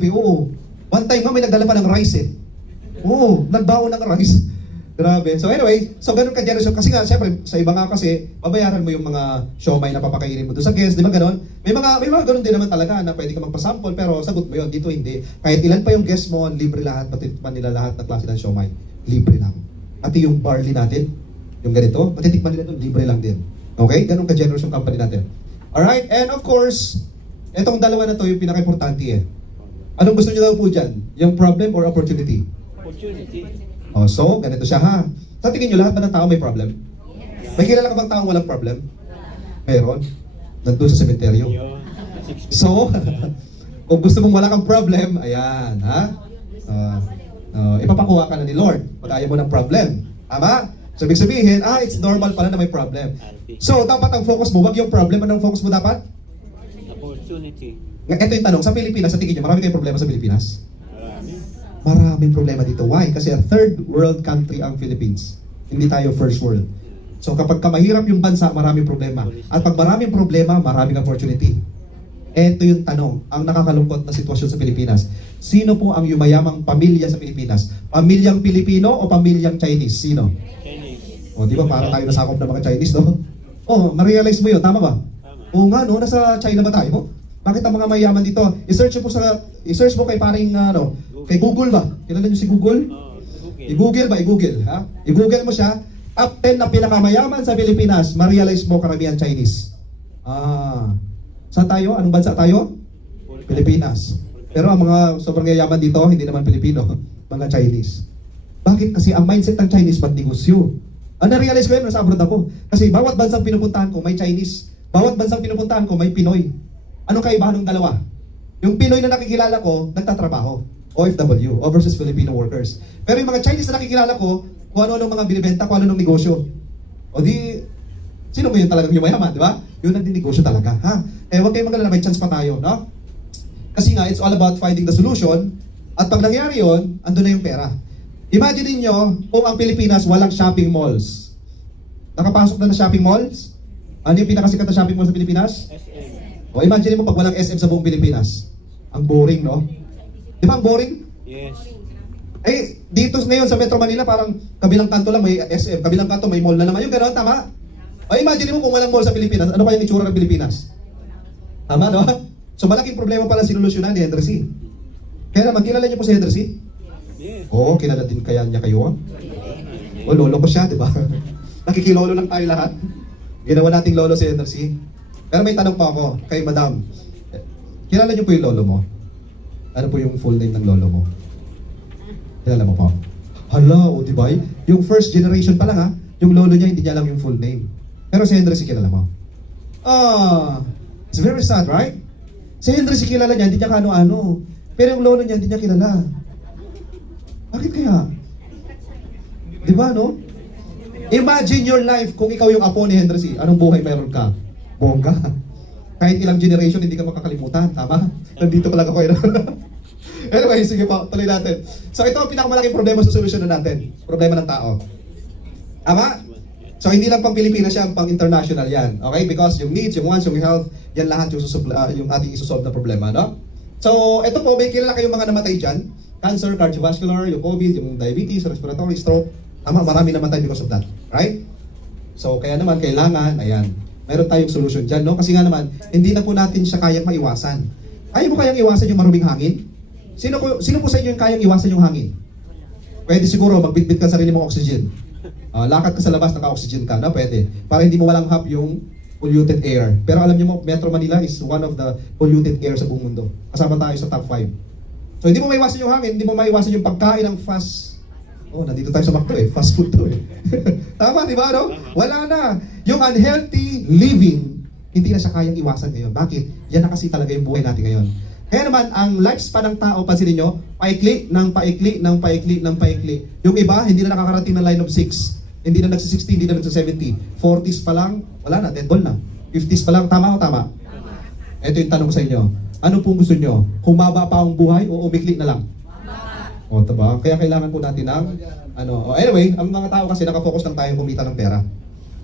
Grabe, oo. One time nga may nagdala pa ng rice eh. Oo, nagbaon ng rice. Grabe. So anyway, so ganun ka generous. Kasi nga, syempre, sa iba nga kasi, babayaran mo yung mga siomay na papakainin mo doon sa guest, di ba ganun? May mga ganun din naman talaga na pwede ka magpasample, pero sagot mo yun. Dito hindi. Kahit ilan pa yung guest mo, libre lahat, matitikman nila lahat ng klase ng siomay. Libre lang. At yung barley natin, yung ganito, matitikman nila doon, libre lang din. Okay? Ganun ka generous yung company natin. Alright? And of course, etong dalawa na to yung pinaka-importante eh. Anong gusto nyo daw po dyan? Yung problem or opportunity? Opportunity. Oh, so, ganito siya ha. Sa tingin nyo, lahat ba ng tao may problem? May kilala ka bang taong walang problem? Meron. Nandun sa sementeryo. So, kung gusto mong wala kang problem, ayan, ha? Ipapakuha ka na ni Lord pag ayaw mo ng problem. Tama? So, ibig sabihin, it's normal pala na may problem. So, dapat ang focus mo, wag yung problem. Anong focus mo dapat? Opportunity. Ito yung tanong, sa Pilipinas, sa tingin nyo, marami kayong problema sa Pilipinas? Maraming problema dito. Why? Kasi a third world country ang Philippines. Hindi tayo first world. So kapag mahirap yung bansa, maraming problema. At pag maraming problema, maraming opportunity. Ito yung tanong, ang nakakalungkot na sitwasyon sa Pilipinas. Sino po ang yumayamang pamilya sa Pilipinas? Pamilyang Pilipino o pamilyang Chinese? Sino? Chinese. O di ba para tayo nasakop ng mga Chinese, no? Oh, na-realize mo yun, tama ba? Tama. Oo nga, no? Nasa China ba tayo? Bakit ang mga mayaman dito? I-search mo kay paring kay Google ba? Kilala niyo si Google? Google. I-Google, ha? I-Google mo siya. Top 10 na pinakamayaman sa Pilipinas, ma-realize mo karamihan Chinese. Saan tayo? Anong bansa tayo? Pilipinas. Pero ang mga sobrang yayaman dito, hindi naman Pilipino, mga Chinese. Bakit? Kasi ang mindset ng Chinese, magnegosyo. Na-realize ko yun, nasa abroad ako. Kasi bawat bansang pinupuntahan ko, may Chinese. Bawat bansang pinupuntahan ko, may Pinoy. Anong kaibahan ng dalawa? Yung Pinoy na nakikilala ko, nagtatrabaho. OFW, Overseas Filipino Workers. Pero yung mga Chinese na nakikilala ko, kung ano-ano mga binibenta, kung ano-anong negosyo. O di, sino mo yun talagang yumayaman, di ba? Yun ang dinegosyo talaga, ha? Huwag kayong magalala, may chance pa tayo, no? Kasi nga, it's all about finding the solution. At pag nangyari yun, andun na yung pera. Imagine niyo kung ang Pilipinas walang shopping malls. Nakapasok na shopping malls? Ano yung pinakasikat na shopping mall sa Pilipinas? SM. O imagine mo pag walang SM sa buong Pilipinas. Ang boring, no? Di ba ang boring? Yes. Dito ngayon sa Metro Manila, parang kabilang kanto lang may SM, kabilang kanto may mall na naman. Yung gano'n, tama? O imagine mo kung walang mall sa Pilipinas, ano kayang itsura ng Pilipinas? Tama, no? So malaking problema pala sinulusyonan ni Henry C. Kaya naman, kilala niyo po si Henry C? Yes. Oo, kilala din kaya niya kayo. O, lolo ko siya, di ba? Nakikilolo lang tayo lahat. Ginawa nating lolo si Henry C. Pero may tanong pa ako kay Madam. Kilala niyo po yung lolo mo? Ano po yung full name ng lolo mo? Kilala mo po? Hala, o di ba? Yung first generation pa lang ha, yung lolo niya hindi niya alam yung full name. Pero si Henry si kilala mo? It's very sad, right? Si Henry si kilala niya, hindi niya kaano-ano. Pero yung lolo niya, hindi niya kilala. Bakit kaya? Di ba, no? Imagine your life kung ikaw yung apo ni Henry C. Anong buhay meron ka? Bongga. Kahit ilang generation, hindi ka makakalimutan. Tama? Nandito pa lang ako. Anyway, sige po, tuloy natin. So ito ang pinakamalaking problema sa solusyonan natin. Problema ng tao. Tama? So hindi lang pang Pilipinas yan, pang international yan. Okay? Because yung needs, yung wants, yung health, yan lahat yung ating isusolve na problema. No? So ito po, may kilala kayong mga namatay dyan. Cancer, cardiovascular, yung COVID, yung diabetes, respiratory, stroke. Tama, marami namatay because of that. Right? So kaya naman, kailangan, ayan, meron tayong solution dyan, no? Kasi nga naman, hindi na po natin siya kayang maiwasan. Ayaw mo kayang iwasan yung maruming hangin? Sino po sa inyo yung kayang iwasan yung hangin? Pwede siguro, magbitbit ka sarili mong oxygen. Lakad ka sa labas, naka-oxygen ka, na pwede. Para hindi mo walanghap yung polluted air. Pero alam niyo mo, Metro Manila is one of the polluted air sa buong mundo. Kasama tayo sa top 5. So hindi mo maiwasan yung hangin, hindi mo maiwasan yung pagkain ng fast. Nandito tayo sa McDo fast food to Tama, di ba, no? Wala na. Yung unhealthy living, hindi na siya kayang iwasan ngayon. Bakit? Yan na kasi talaga yung buhay natin ngayon. Kaya naman, ang lifespan ng tao, pansinin nyo, paikli, ng paikli, ng paikli, ng paikli. Yung iba, hindi na nakakarating ng line of 6. Hindi na nagsi-60, hindi na nagsi-70. 40s pa lang, wala na, dead ball na. 50s pa lang, tama o tama? Ito yung tanong ko sa inyo. Ano pong gusto nyo? Humaba pa ang buhay o umikli na lang? Diba? Kaya kailangan po natin ng anyway, ang mga tao kasi nakafocus lang tayong kumita ng pera.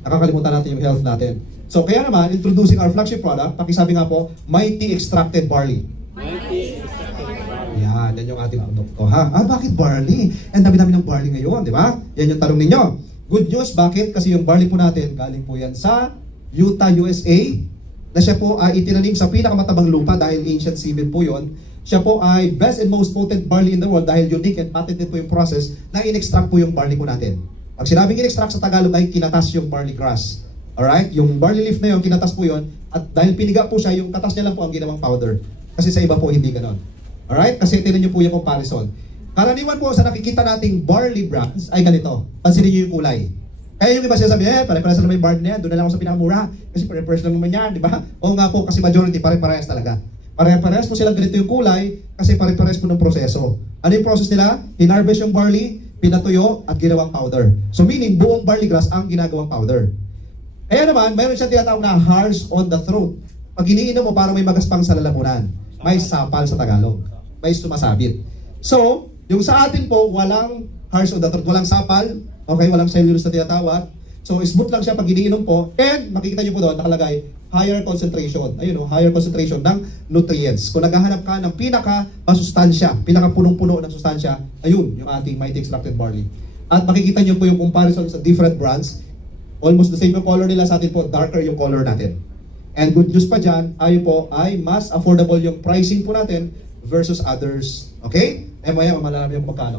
Nakakalimutan natin yung health natin. So kaya naman, introducing our flagship product, pakisabi nga po, Mighty Extracted Barley. Mighty Extracted Barley. Yan yung ating produkto, ha? Bakit barley? Ang dami-dami ng barley ngayon, di ba? Yan yung tanong ninyo. Good news, bakit? Kasi yung barley po natin, galing po yan sa Utah, USA, na siya po ay itinanim sa pinakamatabang lupa dahil ancient seabed po yon. Siya po ay best and most potent barley in the world dahil unique and patented po yung process na in-extract po yung barley po natin. Pag sinabing in-extract sa Tagalog ay kinatas yung barley grass. Alright? Yung barley leaf na yun, kinatas po yun. At dahil piniga po siya, yung katas niya lang po ang ginawang powder. Kasi sa iba po hindi ganon. Alright? Kasi tinan niyo po yung comparison. Karaniwan po sa nakikita nating barley brands ay ganito. Pansinin niyo yung kulay. Kaya yung iba siya sabi, pare-parehas lang may barley na yan. Doon na lang ako sa pinakamura. Kasi pare-parehas lang naman yan, di ba? Oo nga po, kasi majority pare-parehas talaga. Pare-parehas po silang ganito yung kulay kasi pare-parehas po ng proseso. Ano yung process nila? Hinarvest yung barley, pinatuyo, at ginawang powder. So meaning, buong barley grass ang ginagawang powder. Kaya naman, mayroon siyang tinatawag na harsh on the throat. Pag iniinom mo, parang may magaspang sa lalamunan. May sapal sa Tagalog. May sumasabit. So, yung sa atin po, walang harsh on the throat, walang sapal, okay, walang cellulose na tinatawag. So, smooth lang siya pag iniinom po. And, makikita niyo po doon, nakalagay, higher concentration. Ayun o, higher concentration ng nutrients. Kung naghahanap ka ng pinaka-masustansya, pinaka-punong-puno ng sustansya, ayun, yung ating mighty extracted barley. At makikita niyo po yung comparison sa different brands. Almost the same yung color nila, sa atin po, darker yung color natin. And good news pa dyan, ayun po, ay mas affordable yung pricing po natin versus others. Okay? Maya, malalaman yung kung magkano.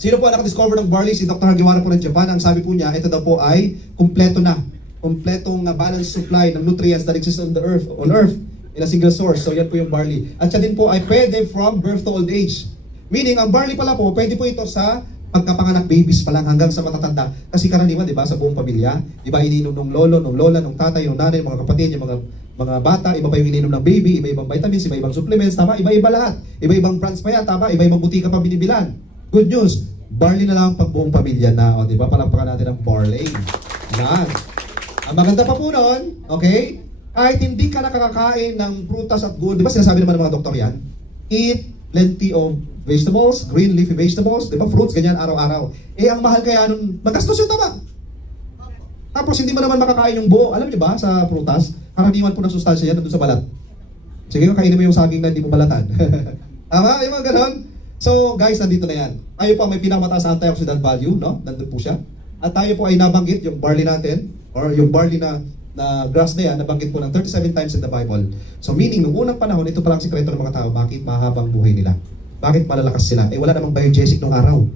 Sino po ang nakadiscover ng barley? Si Dr. Hagiwara po ng Japan. Ang sabi po niya, ito daw po ay kumpleto na. Kumpletong balanced supply ng nutrients that exist on earth in a single source. So yan po yung barley. At siya din po ay pwede from birth to old age. Meaning, ang barley pala po, pwede po ito sa pagkapanganak babies pa lang hanggang sa matatanda. Kasi karaniwan, di ba, sa buong pamilya, di ba, ininom ng lolo, ng lola, ng tatay, ng nanay, ng mga kapatid, yung mga bata, iba pa yung ininom ng baby, iba-ibang vitamins, iba-ibang supplements, tama? Iba-iba lahat. Iba-ibang brands pa yan, tama? Iba-ibang butika pa binibilan. Good news, barley na lang pag buong pamilya na, o di ba, palampakan natin ang barley. Yan. Ang maganda pa po nun, okay, kahit hindi ka nakakakain ng prutas at gulay, di ba sinasabi naman ng mga doktor yan? Eat plenty of vegetables, green leafy vegetables, di ba, fruits, ganyan araw-araw. Ang mahal kaya nun, magastos yun, tama? Tapos hindi mo naman makakain yung buo. Alam niyo ba, sa prutas, karaniwan po ng sustansya yan nandun sa balat. Sige, kainin mo yung saging na hindi mo balatan. Tama? Yung mga ganon. So, guys, nandito na yan. Tayo po may pinakamataas na antioxidant value, no? Nandun po siya. At tayo po ay nabanggit yung barley natin, or yung barley na grass na yan, nabanggit po ng 37 times in the Bible. So, meaning, noong unang panahon, ito palang sikreto ng mga tao, bakit mahabang buhay nila? Bakit malalakas sila? Wala namang biogesic nung araw.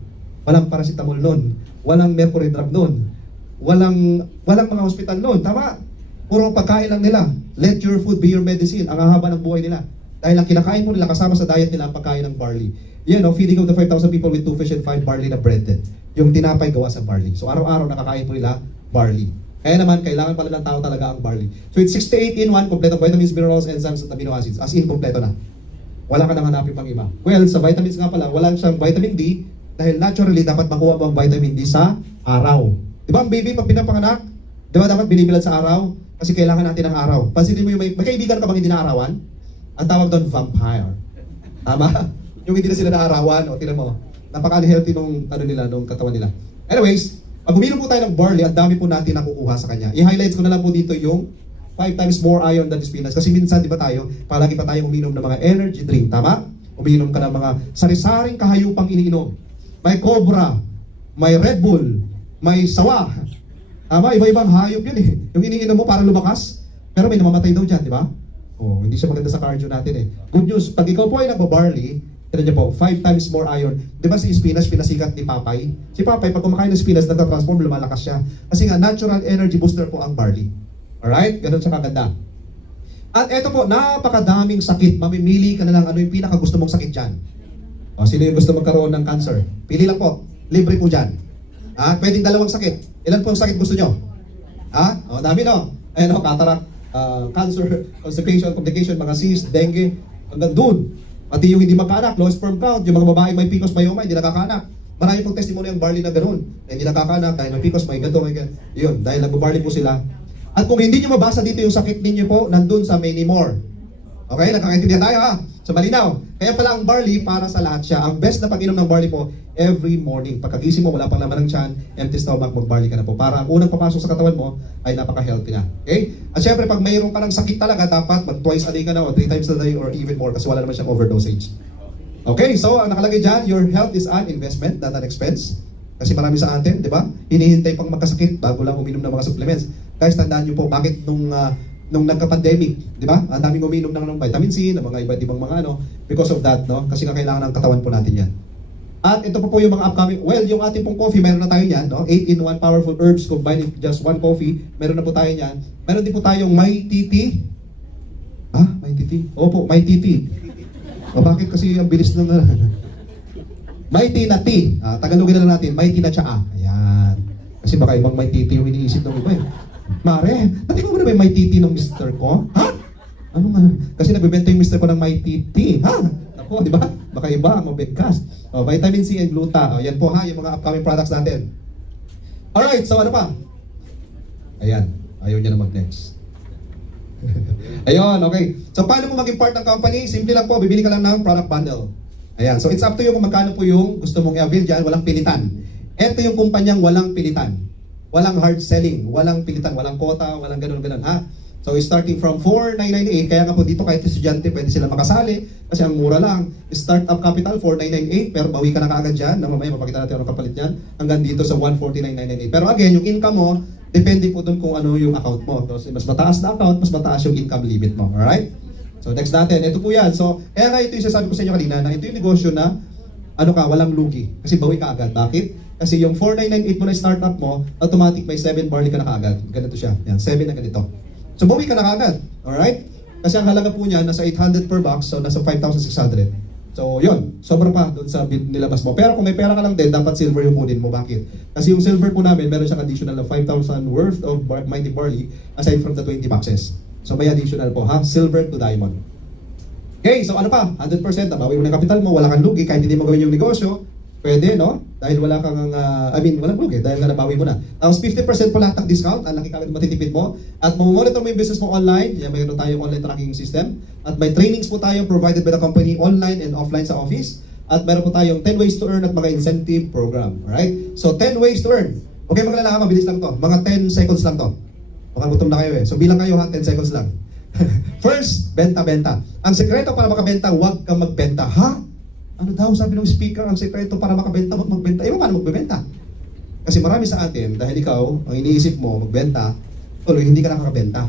Walang paracetamol nun. Walang mercury drug nun. Walang mga hospital nun. Tama? Puro pagkain lang nila. Let your food be your medicine. Ang haba ng buhay nila. Dahil ang kinakain mo nila, kasama sa diet nila, ang pagkain ng barley. Yan, feeding of the 5,000 people with 2 fish and 5 barley na bread. Yung tinapay gawa sa barley. So, araw-araw nakakain po nila barley. Kaya naman, kailangan pala ng tao talaga ang barley. So, it's 68 in 1, kompleto vitamins, minerals, enzymes, at amino acids. As in, kompleto na. Wala ka nang hanapin pang iba. Well, sa vitamins nga pala, wala siyang vitamin D dahil naturally dapat makuha mo ang vitamin D sa araw. Di ba ang baby pag pinapanganak, di ba dapat binibilad sa araw? Kasi kailangan natin ng araw. Pansinin mo yung may kaibigan ka bang hindi naarawan? Ang tawag doon, vampire. Tama? Yung hindi na sila naarawan, o tinan mo, napaka-healthy nung katawan nila. Anyways, pag uminom po tayo ng barley, ang dami po natin nakukuha sa kanya. I-highlights ko na lang po dito yung 5 times more iron than spinach. Kasi minsan, di ba tayo, palagi pa tayo uminom ng mga energy drink, tama? Uminom ka ng mga sari-saring kahayupang iniinom. May Cobra, may Red Bull, may sawa. Tama? Iba-ibang hayop yun eh. Yung iniinom mo para lumakas, pero may namamatay daw dyan, di ba? Oh, hindi siya maganda sa cardio natin eh. Good news, pag ikaw po ay nagbabarley, tignan niyo po, 5 times more iron. Di ba si spinach, pinasikat ni Papay? Si Papay, pag kumakain ng spinach, nagtatransform, lumalakas siya. Kasi nga, natural energy booster po ang barley. Alright? Ganun siya kaganda. At eto po, napakadaming sakit. Mamimili ka na lang ano yung pinakagusto mong sakit dyan. O, sino yung gusto magkaroon ng cancer? Pili lang po. Libre po dyan. Pwedeng dalawang sakit. Ilan po ang sakit gusto nyo? O, dami no? Ayan o, cataract, cancer, constipation, complication, mga cyst, dengue, hanggang doon. Pati yung hindi magkaanak, low sperm count, yung mga babae may PCOS, myoma, hindi nakakaanak. Marami pong testimony ang barley na ganoon. Hindi nakakaanak, dahil may PCOS, may ganito, may ganito. Yun, dahil nagbabarley po sila. At kung hindi nyo mabasa dito yung sakit ninyo po, nandun sa many more. Okay, nakakaintindihan tayo ha? So malinaw. Kaya pala ang barley para sa lahat siya. Ang best na pag-inom ng barley po, every morning. Pagkagising mo, wala pang laman ng tiyan, empty stomach, mag-barley ka na po. Para ang unang papasok sa katawan mo, ay napaka-healthy na. Okay? At syempre, pag mayroon ka ng sakit talaga, dapat mag-twice a day ka na, o 3 times a day, or even more, kasi wala naman siyang overdosage. Okay, so ang nakalagay dyan, your health is an investment, not an expense. Kasi marami sa atin, di ba? Hinihintay pang magkasakit bago lang uminom ng mga supplements. Guys, tandaan nyo po, bakit nung nagka-pandemic, di ba? Ang daming uminom ng vitamin C, ng mga iba't ibang mga ano, because of that, no? Kasi nga kailangan ng katawan po natin yan. At ito po yung mga upcoming, well, yung ating pong coffee, meron na tayo yan, no? 8-in-1 powerful herbs combined in just one coffee. Meron na po tayo yan. Meron din po tayong May Titi. May Titi? Opo, May Titi. O bakit kasi ang bilis ng... May tea na tea. Tagalogin na lang natin, may tea na tsaa. Ayan. Kasi baka ibang may titi yung iniisip ng iba eh. Mare, natin mo ba may titi ng mister ko? Ha? Ano nga? Kasi nabibenta yung mister ko ng may titi. Ha? Ako, di ba? Baka iba, mabigkas. Vitamin C and gluta. Yan po ha, yung mga upcoming products natin. Alright, so ano pa? Ayan, ayaw niya na mag-next. Ayun, okay. So paano mo maging part ng company? Simple lang po, bibili ka lang ng product bundle. Ayan, so it's up to you kung magkano po yung gusto mong i-avail dyan, walang pilitan. Ito yung kumpanyang walang pilitan. Walang hard selling, walang pilitan, walang quota, walang ganun-ganun ha. So starting from 4,998, kaya nga po dito kahit estudyante pwede sila makasali kasi ang mura lang. Startup capital 4,998, pero bawi ka na kaagad dyan, na mamaya mapakita natin anong kapalit dyan, hanggang dito sa 149,998. Pero again, yung income mo, depende po dun kung ano yung account mo. So mas mataas na account, mas mataas yung income limit mo, alright? So next natin, ito po yan. So kaya nga ito yung sasabi ko sa inyo kanina na ito yung negosyo na walang lugi. Kasi bawi ka agad. Bakit? Kasi yung 4,998 mo na startup mo, automatic may 7 barley ka na kaagad. Ganito siya. Yan, 7 na ganito. So bawi ka na kaagad. Alright? Kasi ang halaga po niya nasa 800 per box, so nasa 5,600. So yun, sobra pa doon sa nilabas mo. Pero kung may pera ka lang din, dapat silver yung kunin mo. Bakit? Kasi yung silver po namin, meron siyang additional na 5,000 worth of mighty barley aside from the 20 boxes. So may additional po ha, silver to diamond. Okay, so ano pa? 100% nabawi mo na yung capital mo, wala kang lugi kahit hindi mo gawin yung negosyo. Pwede, no? Dahil wala kang, walang lugi dahil nga nabawi mo na. Tapos 50% po lahat ng discount, ang laki kagad matitipid mo. At mamonitor mo yung business mo online, yan, mayroon tayong online tracking system. At may trainings po tayo provided by the company online and offline sa office. At meron po tayong 10 ways to earn at mga incentive program. Alright? So 10 ways to earn. Okay, maglalaka, mabilis lang to. Mga 10 seconds lang to. Baka gutom na kayo eh. So bilang kayo ha, 10 seconds lang. First, benta-benta. Ang sekreto para makabenta, huwag kang magbenta. Ha? Ano daw sabi ng speaker, ang sekreto para makabenta, huwag magbenta. Paano magbebenta? Kasi marami sa atin, dahil ikaw, ang iniisip mo, magbenta, tuloy, hindi ka nakakabenta.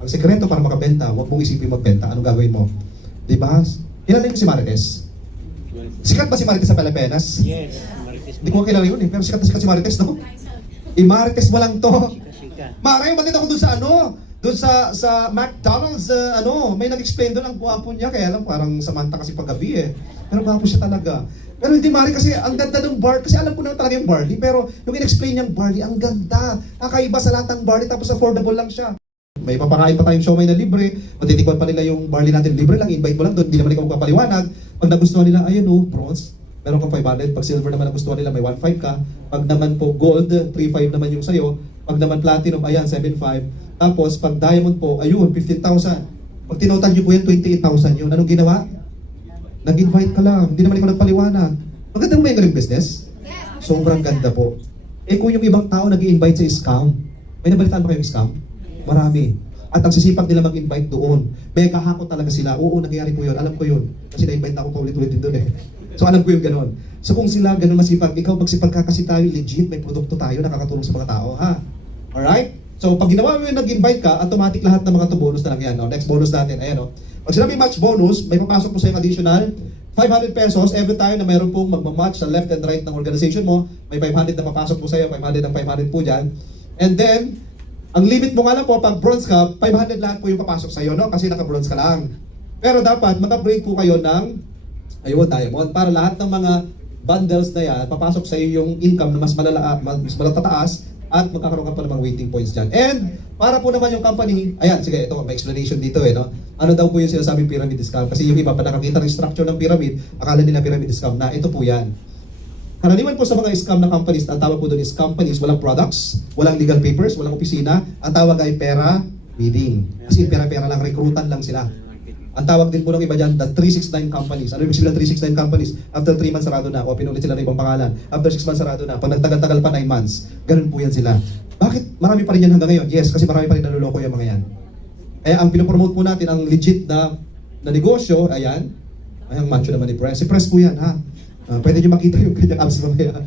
Ang sekreto para makabenta, huwag mong isipin magbenta. Anong gagawin mo? Diba? Kilala mo si Marites? Sikat ba si Marites sa Pilipinas? Yes, Marites. Hindi ko kilala yun eh, pero sikat na sikat si Marites, no? Marites mo lang to. Maray, batid ako dun sa doon sa McDonald's, may nag-explain doon ang guwapo niya, kaya lang parang Samantha kasi paggabi eh. Pero guwapo siya talaga. Pero hindi mari kasi ang ganda ng bar, kasi alam ko na talaga yung barley, pero yung in-explain niyang barley, ang ganda. Kakaiba sa lahat ng barley, tapos affordable lang siya. May papakain pa tayong siomay na libre, matitikwan pa nila yung barley natin libre lang, invite mo lang doon, hindi naman ikaw magpapaliwanag. Pag nagustuhan nila, ayun bronze, meron kang 500. Pag silver naman nagustuhan nila, may 1.5 ka. Pag naman po gold, 3.5 naman yung sayo. Pag naman platinum, ayan, 7.5. Tapos, pag diamond po, ayun, 15,000. Pag tinotal nyo po yan, 28,000 yun. Anong ginawa? Nag-invite ka lang. Hindi naman ikaw nagpaliwanag. Maganda mo ba yung business? Sobrang ganda po. Eh kung yung ibang tao nag-i-invite sa scam, may nabalitaan ba kayong scam? Marami. At ang sisipag nila mag-invite doon. May kahakot talaga sila. Oo, nangyayari po yun. Alam ko yun. Kasi na-invite ako paulit-ulit din doon eh. So alam ko yung gano'n. So kung sila gano'n masipag, ikaw magsipag ka kasi tayo legit, may produkto tayo, nakakatulong sa mga tao, ha? Alright? So pag ginawa mo yung nag-invite ka, automatic lahat ng mga to bonus na lang yan. Next bonus natin, ayan o. Pag sinabi match bonus, may papasok po sa yung additional 500 pesos every time na mayroon pong magmamatch sa left and right ng organization mo. May 500 na papasok po sa iyo, 500 ng 500 po dyan. And then, ang limit mo nga lang po, pag bronze ka, 500 lahat po yung papasok sa iyo, no? Kasi naka-bronze ka lang. Pero dapat, mag-upgrade po kayo ng diamond para lahat ng mga bundles na yan, papasok sa iyo yung income na mas malatataas at magkakaroon ka pa ng mga waiting points dyan. And para po naman yung company, ayan, sige, ito, may explanation dito no? Ano daw po yung sinasabing pyramid scam? Kasi yung iba pa nakakita ng structure ng pyramid, akala nila pyramid scam na ito po yan. Karaniwan po sa mga scam na companies, ang tawag po doon is companies, walang products, walang legal papers, walang opisina, ang tawag ay pera bidding. Kasi pera-pera lang, rekrutan lang sila. Ang tawag din po ng iba dyan, the 369 companies. Ano yung ibig sabihin ng 369 companies? After 3 months sarado na, o pinulit sila ng ibang pangalan. After 6 months sarado na, pag nagtagal-tagal pa 9 months, ganun po yan sila. Bakit marami pa rin yan hanggang ngayon? Yes, kasi marami pa rin naluloko yung mga yan. Kaya ang pinopromote po natin, ang legit na negosyo, ayan, Ay, ang macho naman ni Press. Si Press po yan, ha? Pwede nyo makita yung kanyang abs mamaya.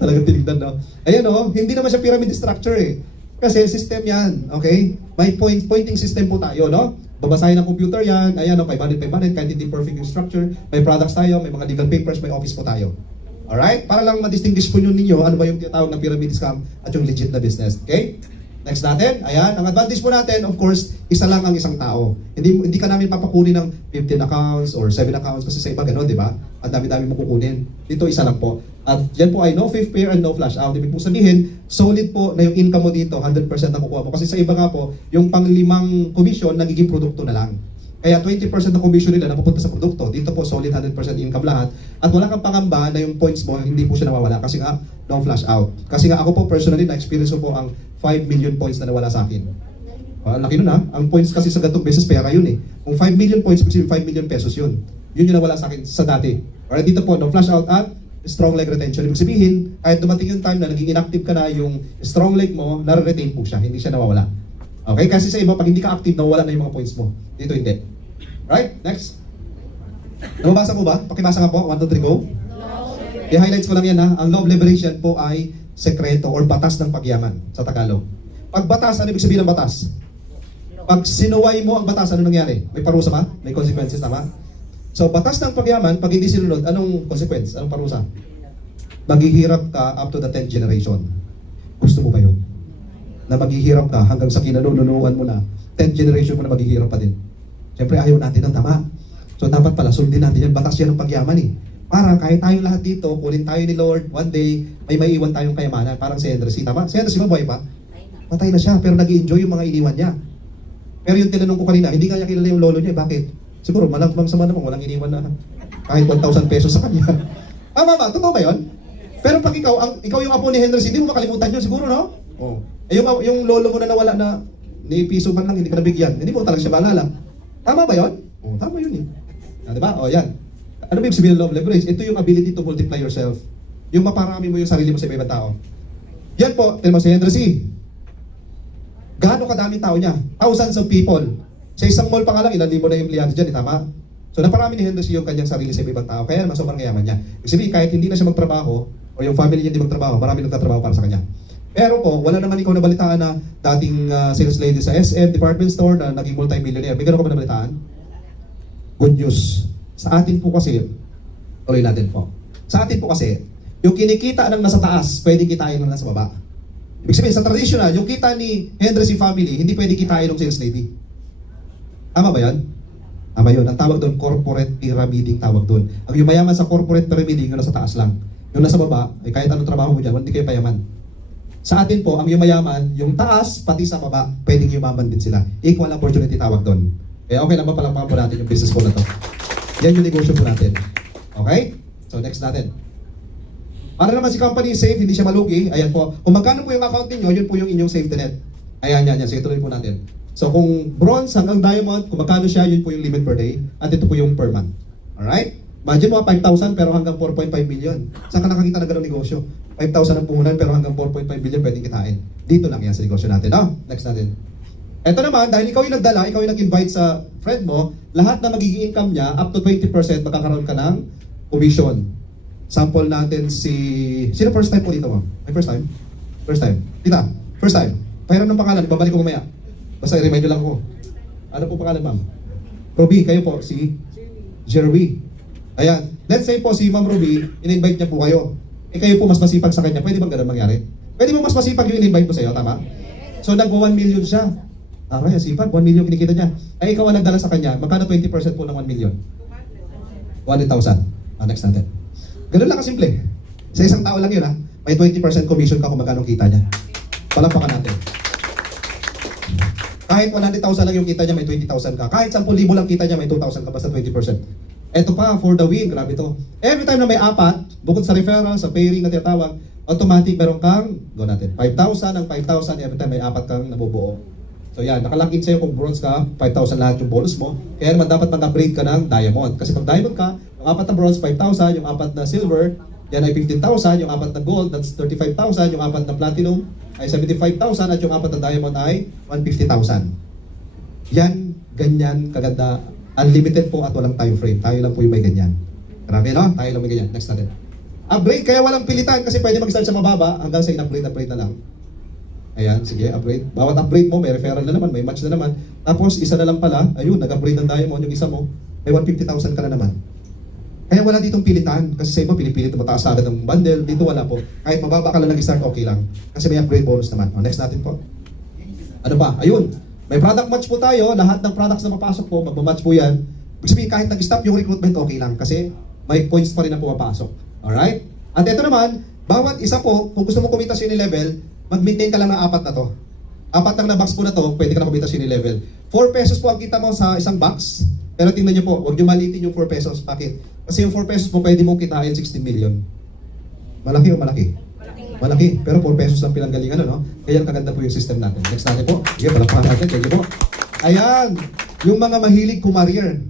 Talagang tinignan, no? Ayan, oh, hindi naman siya pyramid structure, eh. Kasi system yan, okay? May pointing system po tayo, no? Babasahin ng computer yan, ayan, no, 500, kahit hindi perfect yung structure. May products tayo, may mga legal papers, may office po tayo. Alright? Para lang ma-distinguish po yun ninyo, ano ba yung tinatawag na pyramid scam at yung legit na business, okay? Next natin, ayan, ang advantage po natin, of course, isa lang ang isang tao. Hindi ka namin papakunin ng 15 accounts or 7 accounts kasi sa iba gano'n, di ba? Ang dami-dami mo kukunin. Dito, isa lang po. At yan po ay no fifth pair and no flash out. Ibig po sabihin, solid po na yung income mo dito, 100% na kukuha mo. Kasi sa iba nga po, yung pang-limang commission, nagiging produkto na lang. Kaya 20% ng commission nila napupunta sa produkto. Dito po, solid 100% income lahat. At wala kang pangamba na yung points mo, hindi po siya nawawala. Kasi nga, no flash out. Kasi nga ako po, personally, na-experience ko po ang 5 million points na nawala sa akin. Laki nun, ha? Ang points kasi sa ganitong business, pera yun eh. Kung 5 million points, 5 million pesos yun. Yun yung nawala sa akin sa dati. Alright, dito po, no flash out at strong leg retention. Ibig sabihin, kahit dumating yung time na naging inactive ka na, yung strong leg mo, nare-retain po siya. Hindi siya nawawala. Okay? Kasi sa iba, pag hindi ka active, nawawala na yung mga points mo. Dito hindi. Right? Next. Nababasa mo ba? Pakibasa nga po. 1, 2, 3, go. I-highlights ko lang yan, ha. Ang law of liberation po ay sekreto or batas ng pagyaman sa Tagalog. Pag batas, ano ibig sabihin ng batas? Pag sinuway mo ang batas, ano nangyari? May parusa ba? May consequences, tama? So, batas ng pagyaman, pag hindi sinunod, anong consequence? Anong parusa? Maghihirap ka up to the 10th generation. Gusto mo ba yun? Na maghihirap ka hanggang sa kinanununuan mo na 10th generation mo na maghihirap pa din. Siyempre, ayaw natin ng tama. So, dapat pala, sundin natin yan. Batas yan ng pagyaman, eh. Para kahit tayong lahat dito, kunin tayo ni Lord, one day, may maiiwan tayong kayamanan. Parang si Henry C. Tama? Si Henry C. mabuhay pa? Patay na siya, pero nag-i-enjoy yung mga iniwan niya. Pero yung tinanong ko kanina, hindi kanya kilala yung lolo niya. Bakit? Siguro, malamang sama naman, walang iniwan na kahit 1,000 pesos sa kanya. Tama ba? Totoo ba yun? Pero pag ikaw yung apo ni Henry C., hindi mo makalimutan yun siguro, no? Oh. Eh, yung lolo mo na nawala na ni piso man lang, hindi ka nabigyan. Hindi mo talaga siya maalala. Tama ba yun? Oh, tama yun eh. Diba? O, yan. Ano ba yung sabihin ng law of leverage? Ito yung ability to multiply yourself. Yung maparami mo yung sarili mo sa ibang tao. Yan po, tignan mo si Henry C. Gaano kadaming tao niya? Thousands of people. Sa isang mall pa nga lang, ilan libo na yung empleyado dyan, tama? So, naparami ni Henry C yung kanyang sarili sa ibang tao. Kaya naman sobrang yaman niya. Ibig sabihin, kahit hindi na siya magtrabaho, o yung family niya hindi magtrabaho, marami nagtatrabaho para sa kanya. Pero po, wala naman ikaw nabalitaan na dating sales lady sa SM department store na naging multi-millionaire. May gano'n ka ba nabalitaan? Good news. Sa atin po kasi, tuloy natin po. Sa atin po kasi, yung kinikita ng nasa taas, pwede kitain ng nasa baba. Ibig sabihin, sa traditional, yung kita ni Henry C. family, hindi pwede kitain ng sales lady. Tama ba yan? Tama yun. Ang tawag doon, corporate pyramiding tawag doon. Ang yumayaman sa corporate pyramiding, yung nasa taas lang. Yung nasa baba, eh, kahit anong trabaho mo dyan, hindi kayo payaman. Sa atin po, ang yumayaman, yung taas, pati sa baba, pwedeng yumaman din sila. Equal opportunity tawag doon. Kaya okay lang ba palakpakan po natin yung business po na to? Yan yung negosyo po natin. Okay? So next natin. Para naman si company safe, hindi siya malugi. Ayan po. Kung magkano po yung account niyo, yun po yung inyong safety net. Ayan, yan. Sige, tuloy po natin. So kung bronze hanggang diamond, kung magkano siya, yun po yung limit per day. At ito po yung per month. Alright? Imagine mo, 5,000 pero hanggang 4.5 million. Saan ka nakakita ng ganong negosyo? 5,000 ang puhunan pero hanggang 4.5 billion pwedeng kitain. Dito lang yan sa negosyo natin. No? Next natin. Ito naman, dahil ikaw yung nagdala, ikaw yung nag-invite sa friend mo, lahat na magiging income niya, up to 20% magkakaroon ka ng commission. Sample natin si... Sino first time po dito, ma'am? May first time? First time. Tita, first time. Pahiram ng pangalan, babalik ko mamaya. Basta i-remind nyo lang ako. Ano po pangalan, ma'am? Ruby, kayo po, si Jeremy. Ayan. Let's say po si Ma'am Ruby, in-invite niya po kayo. Eh kayo po mas masipag sa kanya. Pwede bang ganun mangyari? Pwede mo mas masipag yung in-invite mo sa iyo, tama? So nag-1 million siya. Aray, sipag, 1 million kinikita niya. Ay ikaw ang nagdala sa kanya, magkano 20% po ng 1 million? 100,000. Next natin. Ganun lang kasimple. Sa isang tao lang yun, ha? May 20% commission ka kung magkano kita niya. Palampakan natin. Kahit 100,000 lang yung kita niya, may 20,000 ka. Kahit 10,000 lang kita niya, may 2,000 ka basta 20%. Ito pa, for the win, grabe to. Every time na may apat, bukod sa referral, sa pairing na tinatawag, automatic meron kang, go natin, 5,000 ang 5,000 every time may apat kang nabubuo. So yan, nakalagin sa'yo kung bronze ka, 5,000 lahat yung bonus mo. Kaya naman dapat mag-upgrade ka ng diamond. Kasi pag diamond ka, yung apat na bronze, 5,000, yung apat na silver, yan ay 15,000, yung apat na gold, that's 35,000, yung apat na platinum ay 75,000, at yung apat na diamond ay 150,000. Yan, ganyan, kaganda Unlimited po at walang time frame. Tayo lang po yung may ganyan. Grabe, no? Tayo lang may ganyan. Next natin. Upgrade, kaya walang pilitan kasi pwede mag-start sa mababa hanggang sa in-upgrade na lang. Ayan, sige, upgrade. Bawat upgrade mo, may referral na naman, may match na naman. Tapos, isa na lang pala, ayun, nag-upgrade ng diamond, yung isa mo, may 150,000 ka na naman. Kaya wala ditong pilitan. Kasi sa iba, pilipilit na mataas agad ng bundle. Dito wala po. Kahit mababa ka lang nag-start, okay lang. Kasi may upgrade bonus naman. O, next natin po. Ano pa? Ayun. May product match po tayo. Lahat ng products na mapasok po, magmamatch po yan. Ibig sabihin, kahit nag-stop yung recruitment, okay lang. Kasi may points pa rin na pumapasok. Alright? At ito naman, bawat isa po, kung gusto mo kumita sa level, mag-maintain ka lang ng 4 na to. 4 lang na box po na to, pwede ka na kumita sa level. 4 pesos po ang kita mo sa isang box. Pero tingnan nyo po, huwag nyo malitin yung 4 pesos. Bakit? Kasi yung 4 pesos po, pwede mong kitain 16 million. Malaki o malaki? Malaki. Pero 4 pesos lang pinanggalingan, no? Kaya kaganda po yung system natin. Next natin po. Sige, palakpakan natin. Thank you po. Ayan. Yung mga mahilig kumarir.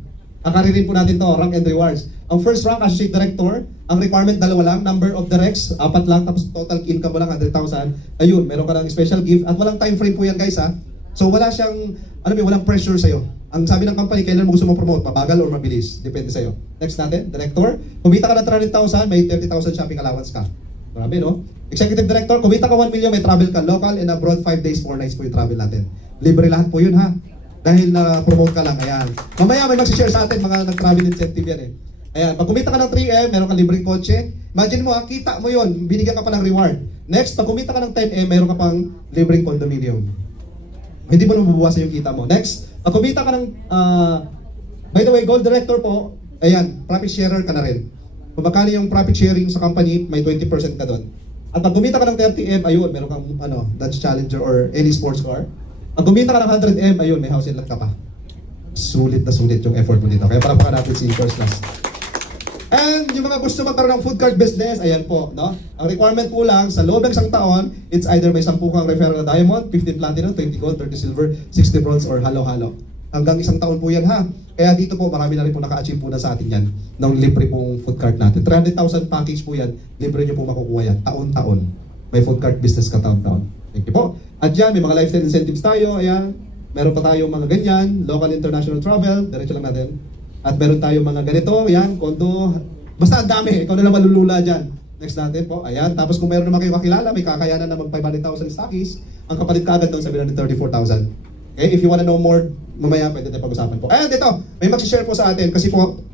Akaririn po natin to, rank and rewards. Ang first rank, associate director. Ang requirement, 2 lang. Number of directs, 4 lang. Tapos total income mo lang, 100,000. Ayun, meron ka ng special gift. At walang time frame po yan, guys, ha? So wala siyang, walang pressure sa'yo. Ang sabi ng company, kailan mo gusto mo promote, mabagal or mabilis. Depende sa'yo. Next natin, director. Kumita ka ng 300,000, may 30,000 shopping allowance ka. Marami, no? Executive director, kumita ka 1 million, may travel ka local and abroad, 5 days, 4 nights po yung travel natin. Libre lahat po yun, ha? Dahil na-promote ka lang, ayan. Mamaya may mag-share sa atin, mga nag-travel incentive yan, eh. Ayan, pag kumita ka ng 3M, meron kang libreng kotse. Imagine mo, kita mo yun, binigyan ka pa ng reward. Next, pag kumita ka ng 10M, meron ka pang libreng condominium. Hindi mo mababawasan yung kita mo. Next, pag kumita ka ng, by the way, gold director po, ayan, profit sharer ka na rin. Kung magkano yung profit sharing sa company, may 20% ka doon. At pag kumita ka ng 30M, ayun, meron kang, Dodge Challenger or any sports car. Pag kumita ka ng 100M, ayun, may house and lot ka pa. Sulit na sulit yung effort mo dito. Kaya para natin si first class. And yung mga gusto magkaroon ng food cart business, ayan po, no? Ang requirement po lang, sa loob ng isang taon, it's either may 10 kang referral na diamond, 15 platinum, 20 gold, 30 silver, 60 bronze, or halo-halo. Hanggang isang taon po yan, ha? Kaya dito po, marami na rin po naka-achieve po na sa atin yan ng libre pong food cart natin. 300,000 package po yan, libre nyo po makukuha yan, taon-taon. May food cart business ka taon-taon. Thank you po. At yan, may mga lifestyle incentives tayo, ayan. Meron pa tayong mga ganyan, local international travel, diretso lang natin. At meron tayong mga ganito, yan, kondo, basta ang dami, ikaw na lang malulula dyan. Next natin po, ayan. Tapos kung meron naman kayo makilala, may kakayanan na mag 500,000 stockies, ang kapalit ka agad doon, 734,000. Okay, if you wanna know more, mamaya pwede tayo pag-usapan po. Ayan, dito, may mag-share po sa atin kasi po,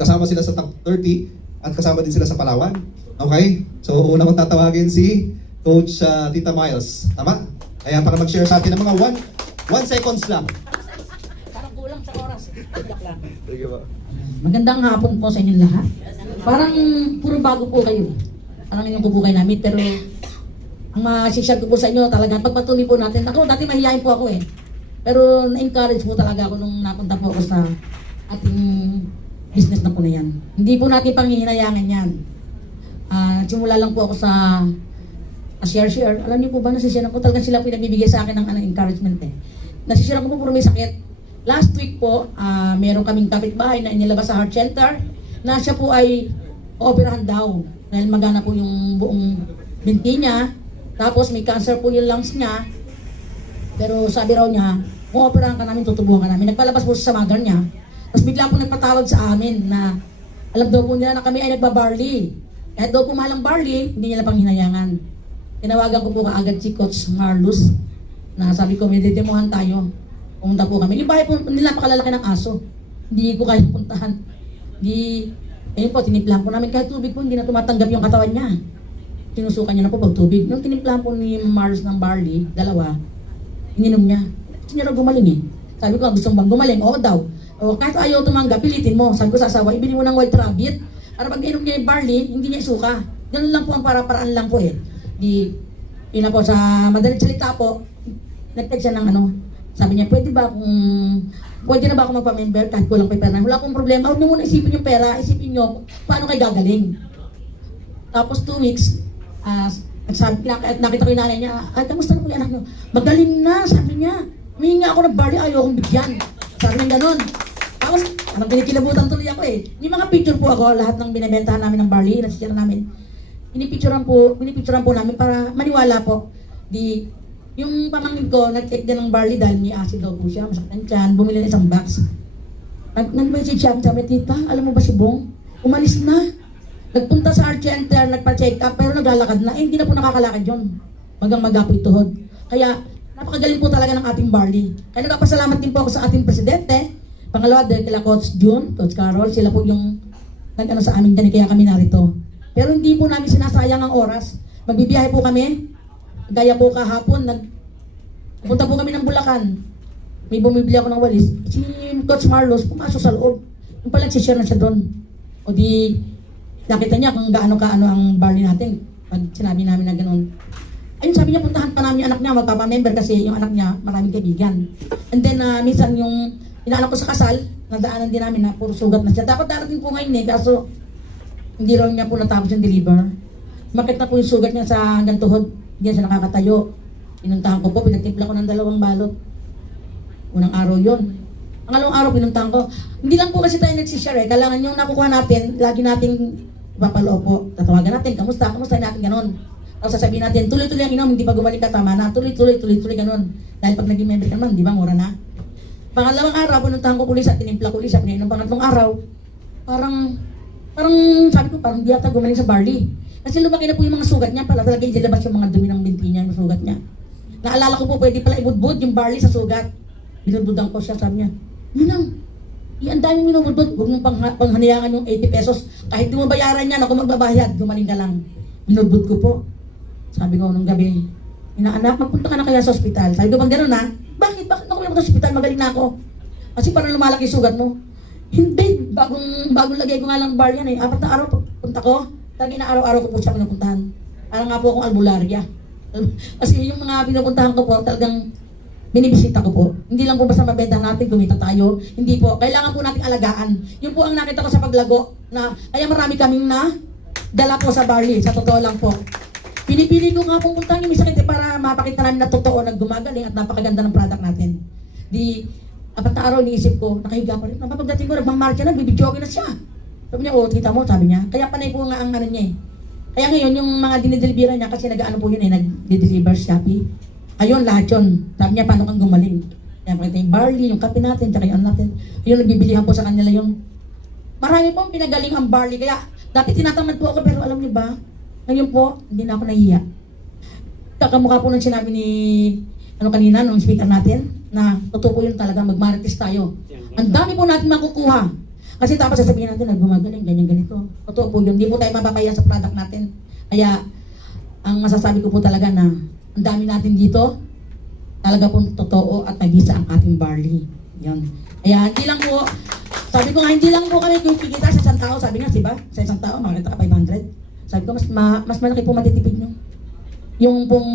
kasama sila sa top 30 at kasama din sila sa Palawan. Okay? So, una kong tatawagin si Coach Tita Miles. Tama? Ayan, para mag-share sa atin ng mga 1 seconds lang. Parang kulang sa oras. Tiyak lang. Sige po. Magandang hapon po sa inyong lahat. Parang puro bago po kayo. Parang yung kubukay namin. Pero ang masishare ko po sa inyo talagang pagpatuloy po natin. Ako, dati mahihayin po ako eh. Pero na-encourage po talaga ako nung napunta po ako sa ating business na po na yan. Hindi po natin panghihinayangan yan. Simula lang po ako sa share. Alam niyo po ba, nasishare ko talagang sila po yung nagbibigay sa akin ng encouragement eh. Nasishare ko po puro may sakit. Last week po, meron kaming kapitbahay na inilabas sa heart center na siya po ay operahan daw dahil magana po yung buong binti niya. Tapos may cancer po yung lungs niya. Pero sabi raw niya, kung operahan ka namin, tutubuhan ka namin. Nagpalabas po siya sa mother niya. Tapos bigla po nagpatawag sa amin na alam daw po nila na kami ay nagbabarley. Kahit daw po mahal ang barley, hindi nila pang hinayangan. Tinawagan ko po kaagad si Coach Marlus na sabi ko, may dedemohan tayo. Pumunta po kami. Yung bahay po nila pakalalaki ng aso. Hindi ko kaya puntahan. Ayun po, tinimplahan po namin. Kahit tubig po, hindi na tumatanggap yung katawan niya. Sinusukan niya na po pag tubig. Nung tinimplahan po ni Marlus ng barley, 2, ininom niya. Gusto niya raw gumaling eh. Sabi ko, gusto bang gumaling? Oo daw. O, kahit ayaw tumanggap, pilitin mo. Sabi ko sa asawa, ibili mo ng white rabbit. Para pag inom niya yung barley, hindi niya isuka. Ganun lang po ang para-paraan lang po eh. Yun na po, sa madaling salita po, nag-text siya ng sabi niya, pwede na ba ako magpa-member kahit kulang pa yung pera? Wala akong problema, huwag niyo muna isipin yung pera, isipin niyo paano kayo gagaling. Tapos 2 weeks, nakita ko yung nanay niya, ay, kamusta na po yung anak niyo? Magaling na, sabi niya, huminga ako ng barley, ayaw akong bigyan. Sabi niya ganun. Tapos, kinikilabutan tuloy ako eh. Yung mga picture po ako, lahat ng binibentahan namin ng barley, nasisira namin, pinipicturean po namin para maniwala po. Yung pamangkin ko, nag-take din ng barley dahil may acid daw po siya, masaktan tiyan, bumili ng isang box. Nag-message siya, sabi, tita, alam mo ba si Bong? Umalis na. Nagpunta sa RT Center, nagpa-check up, pero naglalakad na. Eh, hindi na po nakakalakad yun. Magang magapoy tuhod. Kaya, napakagaling po talaga ng ating Barley. Kaya nagpapasalamat din po ako sa ating presidente. Pangalawa, dahil kila Coach June, Coach Carol, sila po yung nag-ano sa amin dyan, kaya kami narito. Pero hindi po namin sinasayang ang oras. Magbibiyahe po kami. Gaya po kahapon, punta po kami ng Bulacan. May bumibili ako ng walis. Si Coach Marlos, pumasok sa loob. Yung pala, share na siya doon. O di, nakita niya kung gaano-kaano ang Barley natin. Pag sinabi namin na gano'n. Ayun, sabi niya, puntahan pa namin yung anak niya, magpapamember kasi yung anak niya, maraming kaibigan. And then, minsan yung inaanak ko sa kasal, nadaanan din namin na puro sugat na siya. Dapat darating po ngayon eh, kaso hindi raw niya po natapos yung deliver. Makit na po yung sugat niya sa hanggang tuhod. Hindi siya nakakatayo. Pinuntahan ko po, pinagtimpla ko ng 2 balot. Unang araw yon. Pangalawang araw, pinuntahan ko. Hindi lang po kasi tayo nagsishare eh. Kailangan yung nakukuha natin, lagi nating ipapaloob po. Tatawagan natin, kamusta natin, ganon. Tapos sasabihin natin, tuloy-tuloy ang inom, hindi pa gumaling ka, tama na. Tuloy-tuloy, ganon. Dahil pag naging member ka naman, di ba, mura na. Pangalawang araw, pinuntahan ko ulit at tinimpla ko ulit siya. Ngayon, pangatlong araw, parang sabi ko, parang di ata gumaling sa Barley. Kasi lumaki na po yung mga sugat niya, pala talaga yung labas yung mga dumi ng binti niya, yung sugat niya. Naalala ko po, pwede pala ibudbud yung Barley sa sugat. Binudbudan ko siya, sabi niya, Minang, ang daming minubudbud, huwag mong panghanayangan yung 80 pesos. Kahit di mo bayaran yan, ako magbabayad, gumaling ka lang. Binudbud ko po. Sabi ko nung gabi, inaanak, magpunta ka na kaya sa ospital. Sabi ko, bang gano'n ha? Bakit ako yung sa ospital? Magaling na ako. Kasi parang lumalaki sugat mo. Hindi, bagong lagay ko nga lang bar yan eh. 4 na araw punta ko, tagi na araw-araw ko po siya pinupuntahan. Parang nga po akong albularya. Kasi yung mga pinupuntahan ko po, talagang binibisita ko po. Hindi lang po basta mabenta natin, kumita tayo. Hindi po, kailangan po nating alagaan. Yun po ang nakita ko sa paglago, na kaya marami kaming na dala po sa Barley, sa totoo lang po. Pinipili ko nga pong puntahan yung misakit para mapakita namin na totoo na gumagaling at napakaganda ng product natin. Di, 4 na araw iniisip ko, nakahiga pa rin. Napapagdating ko, nagmang-marcha na, bibidyokin na siya. Sabi niya, oh, tita mo, sabi niya. Kaya panay po nga ang ano niya eh. Kaya ngayon, yung mga dinidelivery niya, kasi nag-ano po yun eh, nag-deliver Shopee. Ayun, lahat yun. Sabi niya, paano kang gumaling? Kaya pakita yung Barley, yung kape natin, tsaka yung ano natin. Yung nagbibilihan po sa kanila yung marami pong pinagaling ang Barley. Kaya, dati tinatamad po ako, pero alam niyo ba, ngayon po, hindi na ako nahiya. Kakamukha po nung sinabi ni, kanina, nung speaker natin, na totoo po yun talaga, magmarites tayo. Ang dami po natin makukuha. Kasi tapos sasabihin natin, gumagaling, ganyan, ganito. Totoo po yun, hindi po tayo mapapaya sa product natin. Kaya, ang masasabi ko po talaga na, ang dami natin dito, talaga po totoo at nagisa ang ating Barley. Yan. Kaya hindi lang po, sabi ko nga, hindi lang po kami kikita sa isang tao. Sabi nga, diba? Sa isang tao, makakita ka 500. Sabi ko, mas malaki po matitipid nyo. Yung pong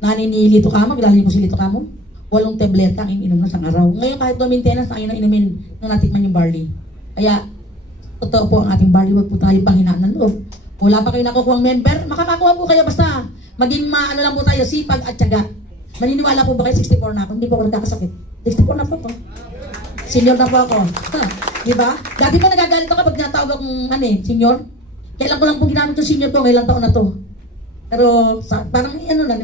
naninilito ka mo, kilala niyo po si Lito ka mo, 8 tableta ang ininom na sa araw. Ngayon kahit no maintenance, ang na inumin nung natikman yung Barley. Kaya, totoo po ang ating Barley, wag po tayo panghinaan ng loob. Wala pa kayo nakukuha ang member, makakakuha po kayo basta maging maano lang po tayo, sipag at tiyaga. Maniniwala po ba kayo 64 na ako? Hindi po ako nagkakasakit. 64 na po ako. Senior na po ako. Di ba? Dati pa nagagalit ako pag natawag akong senior. Kailan ko lang po ginamit yung senior ko, ngayong taon na to. Pero parang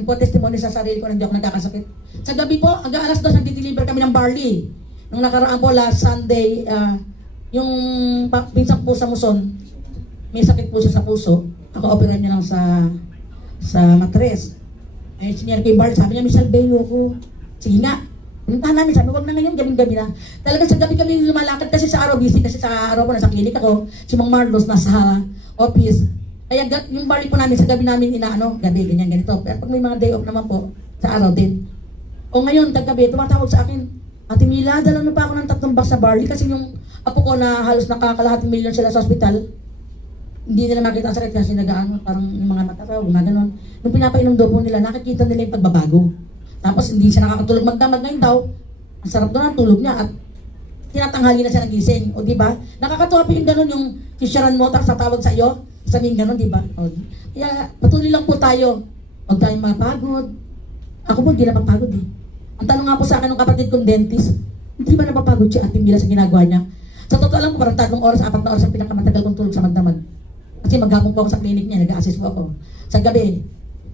po testimony sa sarili ko na hindi ako nagkakasakit. Sa gabi po, hanggang alas 2 nag-deliver kami ng Barley. Nung nakaraan po last Sunday, yung pinsan po sa Muson, may sakit po siya sa puso. Ako operan niya lang sa matres. Ay, siniyar ko yung Barley, sabi niya, may salveyo ko. Sige nga. Pinuntahan namin, sabi, wag na ngayon, gabing-gabi na. Talagang sa gabi kami lumalakad kasi sa araw busy, kasi sa araw po nasa klinik ako, si Mang Marlos nasa office. Kaya yung Barley po namin, sa gabi namin gabi, ganyan, ganito. Pero pag may mga day off naman po, sa araw din. O ngayon, tag-gabi, tumatawag sa akin, Ate Mila, dala na pa ako ng 3 box sa Barley kasi yung apo ko na halos nakakalahating milyon sila sa ospital, hindi nila makita ang sakit kasi parang yung mga mata ko, gumaganon. Nung pinapainom daw po nila, nakikita nila yung pagbabago. Tapos hindi siya nakakatulog magdamag ngayon daw. Ang sarap doon ang tulog niya at tinatanghali na siya ng gising. O diba? Nakakatuwa po yung gano'n yung Sharon Motors sa tawag sa iyo. Sabihin gano'n, diba? O, kaya patuloy lang po tayo. Huwag tayong mapagod. Ako po hindi napapagod eh. Ang tanong nga po sa akin ng kapatid kong dentist, hindi ba napapagod siya Ate Mila sa ginagawa niya? Sa totoo lang po, parang 3 oras, 4 na oras ang pinakamatagal kong tulog sa magdamag. Kasi maghapon po ako sa clinic niya, nag-a-assist po ako. Sa gabi,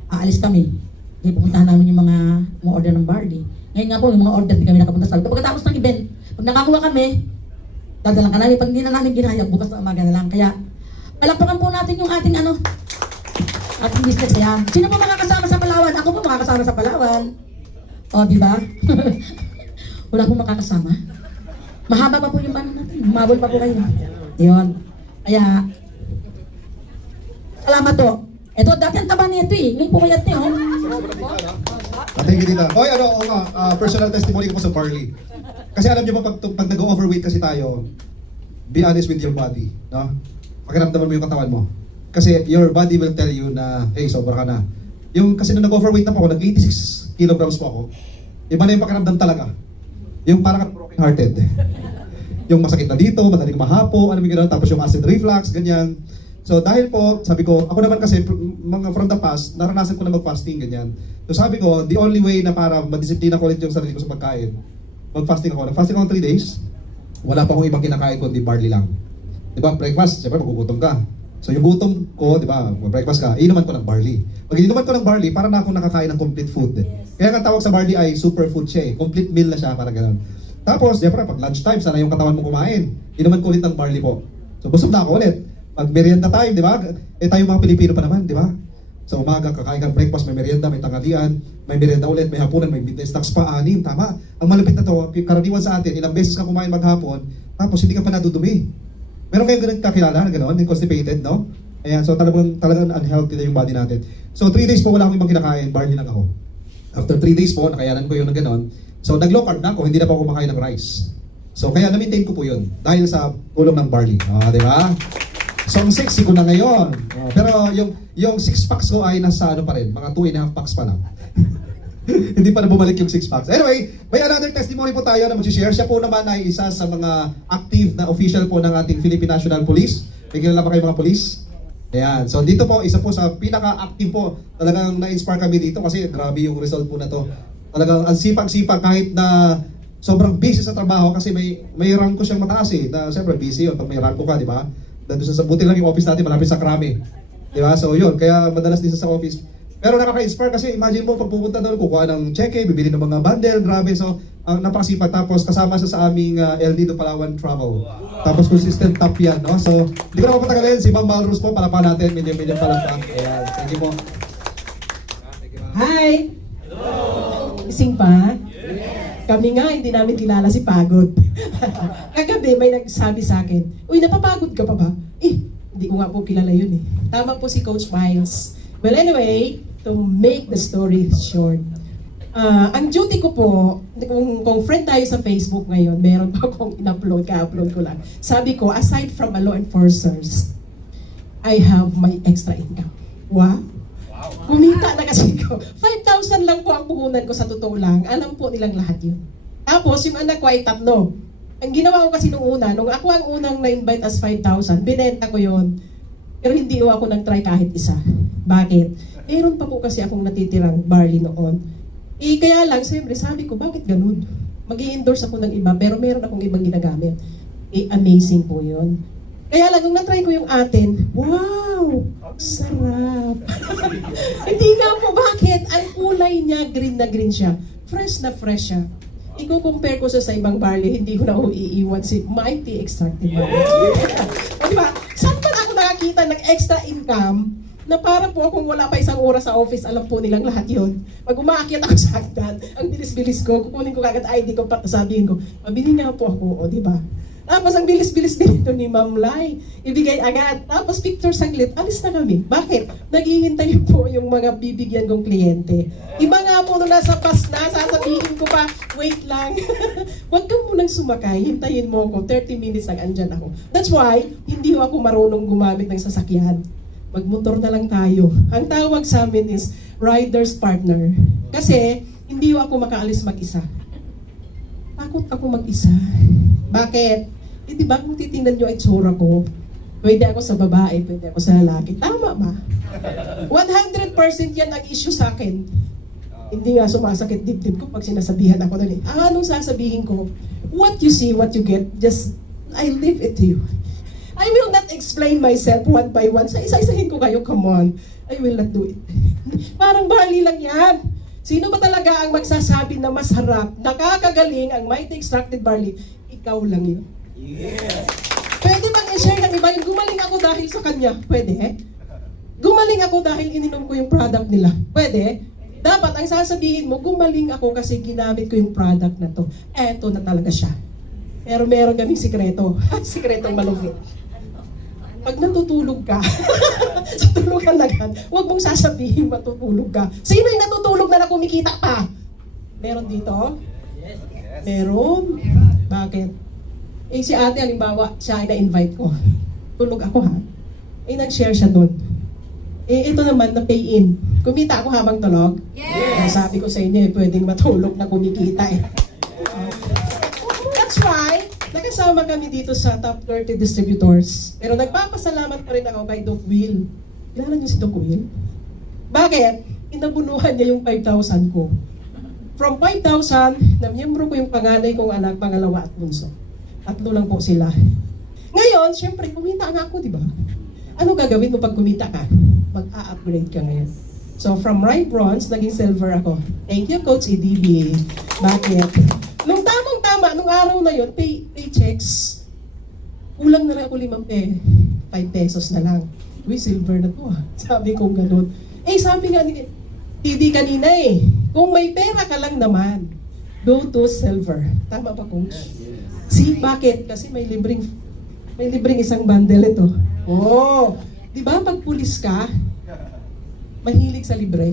aalis kami. Hindi pupuntahan namin yung mga order ng Barley. Ngayon nga po, yung mga order, hindi kami nakapunta sa Pagkatapos ng event, pag nakakuha kami, Dadalang ka namin. Pag hindi na namin ginaya, bukas na umaga na lang. Kaya, palakpakan po natin yung ating ating business. Ayan. Sino po makakasama sa Palawan? Ako po makakasama sa Palawan. O, di ba? Wala pong makakasama. Mahaba pa po yung paano natin. Humabol pa po kayo. Yun. Kaya, salamat po. Ito, dati ang taba nito eh. Ngayon po kayat niyo. Thank you, tita. Oy, personal testimony ko po sa Barley. Kasi alam niyo ba, pag nag-overweight kasi tayo, be honest with your body, no? Pakiramdaman mo yung katawan mo. Kasi your body will tell you na, hey, sobra ka na. Kasi nung nag-overweight na po ako, nag-86 kilograms po ako, iba na yung pakiramdam talaga. Yung parang broken hearted. Yung masakit na dito, madaling mahapo, tapos yung acid reflux, ganyan. So dahil po, sabi ko, ako naman kasi, mga from the past, naranasan ko na mag-fasting, ganyan. So sabi ko, the only way na para madisiplina ko ulit yung sarili ko sa pagkain, mag-fasting ako. Nag-fasting ako 3 days, wala pa akong ibang kinakain kundi barley lang. Diba, breakfast, siyempre magugutom ka. So yung gutom ko, diba, breakfast ka, inuman ko ng barley. Pag inuman ko ng barley, para na ako nakakain ng complete food. Kaya ang tawag sa barley ay superfood siya eh. Complete meal na siya, para gano'n. Tapos, siyempre, pag lunchtime, sana yung katawan mo kumain. Inuman ko ulit ng barley po. So busog na ako ulit. Pag merienda time, di ba? Tayong mga Pilipino pa naman, di ba? Sa umaga, kakain ka ng breakfast, may merienda, may tanghalian, may merienda ulit, may hapunan, may midday snacks pa, 6, tama? Ang malapit na to, karaniwan sa atin, ilang beses ka kumain maghapon, tapos hindi ka pa nadudumi. Meron kayong ganun kakilala na gano'n, constipated, no? Ayan, so talagang unhealthy na yung body natin. So 3 days po wala akong ibang kinakain, barley lang ako. After 3 days po, nakayanan ko yun na gano'n. So nag-low carb na ako, hindi na po ako kumakain ng rice. So kaya na-maintain ko po yun, dahil sa tulong ng barley. Di ba? So ang sexy ko na ngayon. Pero yung 6 packs ko ay nasa ano pa rin, mga 2.5 packs pa lang. Hindi pa na bumalik yung 6 packs. Anyway, may another testimony po tayo na mag-share. Siya po naman ay isa sa mga active na official po ng ating Philippine National Police. May kilala pa kayo mga police? Ayan. So dito po, isa po sa pinaka-active po. Talagang na-inspire kami dito kasi grabe yung result po na to. Talagang ang sipag-sipag kahit na sobrang busy sa trabaho kasi may rank ko siyang mataas eh. Na, siyempre busy yun pag may rank ko ka, di ba? Nandun sa buti lang yung office natin, malapit sa Krame. Di ba? So yun, kaya madalas din sa office. Pero nakaka-inspire kasi imagine mo pag pupunta doon, kukuha ng cheque, bibili ng mga bundle, grabe. So napakasipag. Tapos kasama siya sa aming El Nido Palawan Travel. Tapos consistent top yan, no? So hindi ko na mapatagalin, si Ma'am Malrus po, palapan natin, medium palapa. Ayan, thank you po. Hi! Gising pa? Kami nga, hindi namin kilala si Pagod. Kagabi, may nagsabi sa akin, uy, napapagod ka pa ba? Hindi ko nga po kilala yun eh. Tama po si Coach Miles. Well, anyway, to make the story short, ang duty ko po, kung friend tayo sa Facebook ngayon, meron pa akong in-upload, ka-upload ko lang. Sabi ko, aside from a law enforcers, I have my extra income. Wow! Kumita na kasi ko. 5,000 lang po ang puhunan ko sa totoo lang. Alam po nilang lahat yun. Tapos, yung anak ko ay 3. Ang ginawa ko kasi nung ako ang unang na-invite as 5,000, binenta ko yun. Pero hindi ako nag-try kahit isa. Bakit? Meron pa po kasi akong natitirang barley noon. Kaya lang, siyempre, sabi ko, bakit ganun? Mag-i-endorse ako ng iba, pero meron akong ibang ginagamit. Amazing po yun. Kaya lang, nung na-try ko yung atin, wow! Sarap! Hindi nga po, bakit? Ang kulay niya, green na green siya. Fresh na fresh siya. I-compare ko sa ibang barley, hindi ko na iiwan si Mighty Extracted Barley. O diba? Saan pa ako nakakita ng extra income na para po akong wala pa 1 oras sa office, alam po nilang lahat yun. Pag umaakyat ako sa hagdan, ang bilis-bilis ko, kukunin ko kagad ID ko, sabihin ko, mabili nga po ako, o diba? Tapos ang bilis-bilis din ito ni Ma'am Lai. Ibigay agad. Tapos picture saglit, alis na kami. Bakit? Naghihintay po yung mga bibigyan kong kliyente. Iba nga po nung nasa bus na, sasabihin ko pa, wait lang. Huwag ka munang sumakay, hintayin mo ako, 30 minutes lang andyan ako. That's why, hindi ako marunong gumamit ng sasakyan. Magmotor na lang tayo. Ang tawag sa amin is rider's partner. Kasi, hindi ako makaalis mag-isa. Takot ako mag-isa. Bakit? Diba kung titingnan nyo ay tsura ko, pwede ako sa babae, pwede ako sa lalaki. Tama ba? 100% yan ang issue sa akin. Hindi nga sumasakit dibdib ko pag sinasabihan ako na anong sasabihin ko? What you see, what you get, just, I leave it to you. I will not explain myself one by one. Sa isa-isahin ko kayo, come on. I will not do it. Parang barley lang yan. Sino ba talaga ang magsasabi na masarap, nakakagaling ang Mighty Extracted Barley? Ikaw lang yun. Pwede bang i-share ng iba yung gumaling ako dahil sa kanya? Pwede? Gumaling ako dahil ininom ko yung product nila? Pwede? Dapat ang sasabihin mo, gumaling ako kasi ginamit ko yung product na to. Eto na talaga siya. Pero meron kaming sikreto. Sikretong malupit. Pag natutulog ka, sa tulugan agad, huwag mong sasabihin matutulog ka. Sino yung natutulog na kumikita pa? Meron dito? Meron? Bakit? Eh si ate, halimbawa, siya ay na-invite ko. Tulog ako ha. Eh nag-share siya doon. Eh ito naman, na-pay-in. Kumita ako habang tulog? Yes! Sabi ko sa inyo, pwedeng matulog na kumikita eh. That's why, nakasama kami dito sa top 30 distributors. Pero nagpapasalamat pa rin ako kay Doc Will. Kilala niyo si Doc Will? Bakit? Inabunuhan niya yung 5,000 ko. From 5,000, namiyembro ko yung panganay kong anak, pangalawa at bunso. 3 lang po sila. Ngayon, syempre, kumita na ako, di ba? Ano gagawin mo pag kumita ka? Mag-a-upgrade ka ngayon. So, from right bronze, naging silver ako. Thank you, Coach EDB. Bakit? Nung tamang-tama, nung araw na yon, paychecks, kulang na lang ako 5 pesos na lang. Uy, silver na to ah. Sabi ko ganun. Eh, sabi nga ni TD kanina eh, kung may pera ka lang naman, go to silver. Tama ba, Coach? See, bakit? Kasi may libreng isang bundle ito. Oh, di ba pag pulis ka, mahilig sa libre?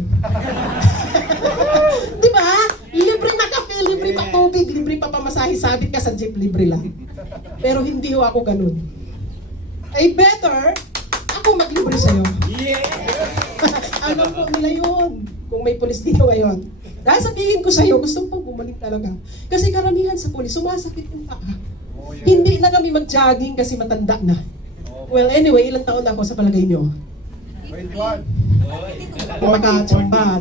Di ba? Libre na kape, libre pa tubig, libre pa pamasahe, sabit ka sa jeep, libre lang. Pero hindi ho ako ganun. Ay better, ako maglibre sa'yo. Alam ko nila yun, kung may pulis dito ngayon. Dahil sabihin ko sa'yo, gusto ko bumalik talaga. Kasi karamihan sa pulis, sumasakit yung paa. Hindi na kami mag-jogging kasi matanda na. Well, anyway, ilang taon na ako sa palagay nyo? 21.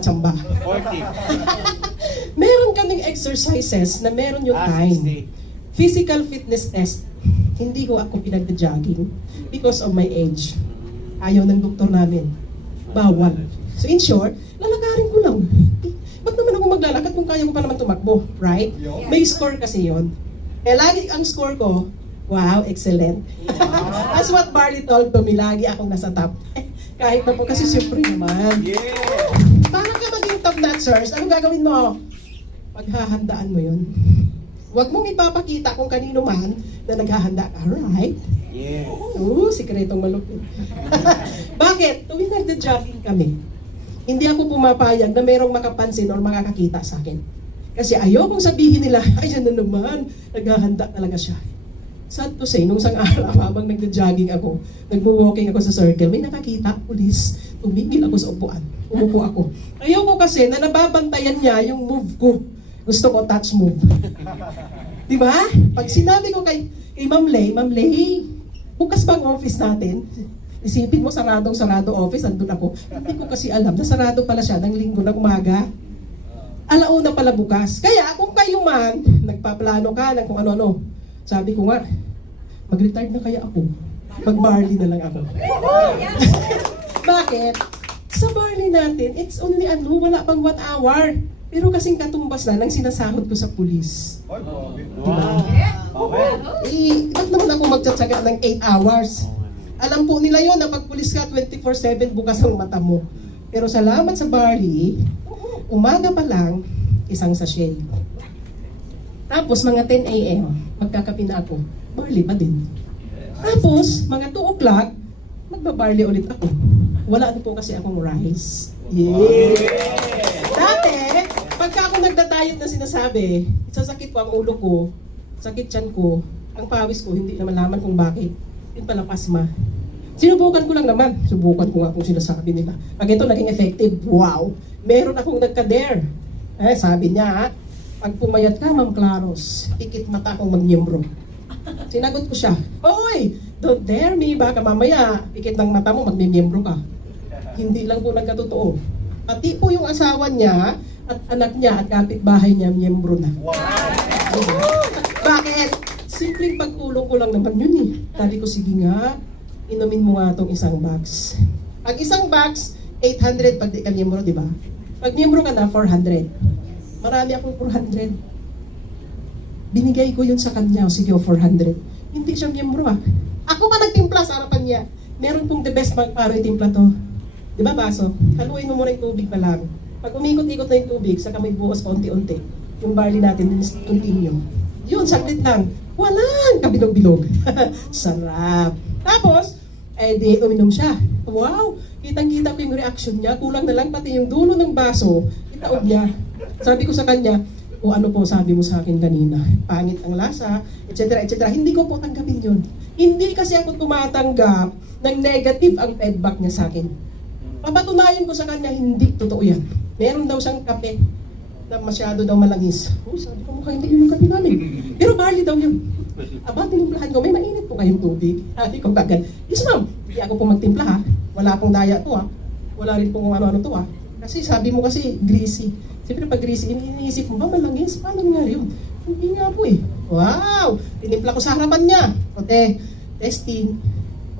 Tsamba. 40. Meron kaming exercises na meron yung time. 60. Physical fitness test. Hindi ko ako pinag-jogging because of my age. Ayaw ng doktor namin. Bawal. So in short, lalakarin ko lang. Ba't naman ako maglalakad kung kaya ko pa naman tumakbo? Right? May score kasi yon. Eh lagi ang score ko, wow, excellent. That's what Barley told to me. Lagi akong nasa top. Kahit na po kasi siyempre naman. Para ka maging top notchers, anong gagawin mo? Paghahandaan mo yun. Huwag mong ipapakita kung kanino man na naghahanda ka, right? Sikretong malupit. Bakit? Tuwing nagda-jogging kami, hindi ako pumapayag na merong makapansin o makakakita sa akin. Kasi ayokong sabihin nila, ayan na naman, naghahanda talaga siya. Sad to say, nung isang araw, habang nagda-jogging ako, nagwo-walking ako sa circle, may nakakita, pulis, tumigil ako sa upuan. Umupo ako. Ayoko kasi na nababantayan niya yung move ko. Gusto ko touch move. Di ba? Pag sinabi ko kay Ma'am Lay, bukas bang office natin? Isipin mo, sarado office, andun ako. Hindi ko kasi alam na sarado pala siya ng linggo ng umaga. Alauna pala bukas. Kaya kung kayo man, nagpaplano ka ng kung ano-ano, sabi ko nga, mag-retire na kaya ako. Mag-barley na lang ako. Bakit? Sa barley natin, it's only wala pang 1 hour. Pero kasing katumbas na ng sinasahod ko sa pulis. Ba't naman ako magtsatsaga ng 8 hours? Alam po nila yon na pag pulis ka, 24/7 bukas ang mata mo. Pero salamat sa barley, umaga pa lang, isang sachet. Tapos mga 10 a.m., magkakape na ako. Barley pa din. Tapos, mga 2 o'clock, magbabarley ulit ako. Wala po kasi akong rice. Dati, pagka ako nagda-diet na sinasabi, sasakit ko ang ulo ko, sakit tiyan ko, ang pawis ko, hindi na malaman kung bakit. Yun pala pasma. Sinubukan ko lang naman. Subukan ko nga kung sinasabi nila. Pag ito naging effective, wow! Meron akong nagka-dare. Sabi niya, pag pumayat ka, Ma'am Claros, pikit mata akong mag-miyembro. Sinagot ko siya, Oy! Don't dare me, baka mamaya, pikit ng mata mo, mag-miyembro ka. Hindi lang po nagkatotoo. Pati po yung asawa niya, at anak niya, at kapitbahay niya, miyembro na. Wow! Bakit? Simpleng pagtulong ko lang naman yun eh. Sabi ko, sige nga, inumin mo nga itong isang box. Pag isang box, 800 pag di ka miyembro, di ba? Pag miyembro ka na, 400. Marami akong 400. Binigay ko yun sa kanya, sige, 400. Hindi siya miyembro ah. Ako pa nagtimpla sa harapan niya. Meron pong the best para itimpla to. Di ba baso? Haluin mo muna yung tubig pa lang. Pag umikot-ikot na yung tubig, saka may buhos pa unti-unti. Yung barley natin, continue. Yun, saglit lang. Walang kabilog-bilog. Sarap. Tapos, di uminom siya. Wow! Kitang-kita ko yung reaction niya. Kulang na lang pati yung dulo ng baso. Itaob niya. Sabi ko sa kanya, o ano po sabi mo sa akin kanina? Pangit ang lasa, etc. etc. Hindi ko po tanggapin yun. Hindi kasi ako tumatanggap ng negative ang feedback niya sa akin. Papatunayan ko sa kanya, hindi totoo yan. Meron daw siyang kape na masyado daw malangis. Uy, sabi ko mukhang hindi yun yung kape namin. Pero barley daw yun. Aba, tinimplahan ko, may mainit po kayong tubig. Sabi ko kagad, yes ma'am, hindi ako po magtimpla ha. Wala pong daya to ha. Wala rin pong ano-ano to ha. Kasi sabi mo kasi greasy. Siyempre pag greasy, iniisip mo ba malangis? Paano nangyari yun? Hindi nga po eh. Wow! Tinimpla ko sa harapan niya. Okay, testing.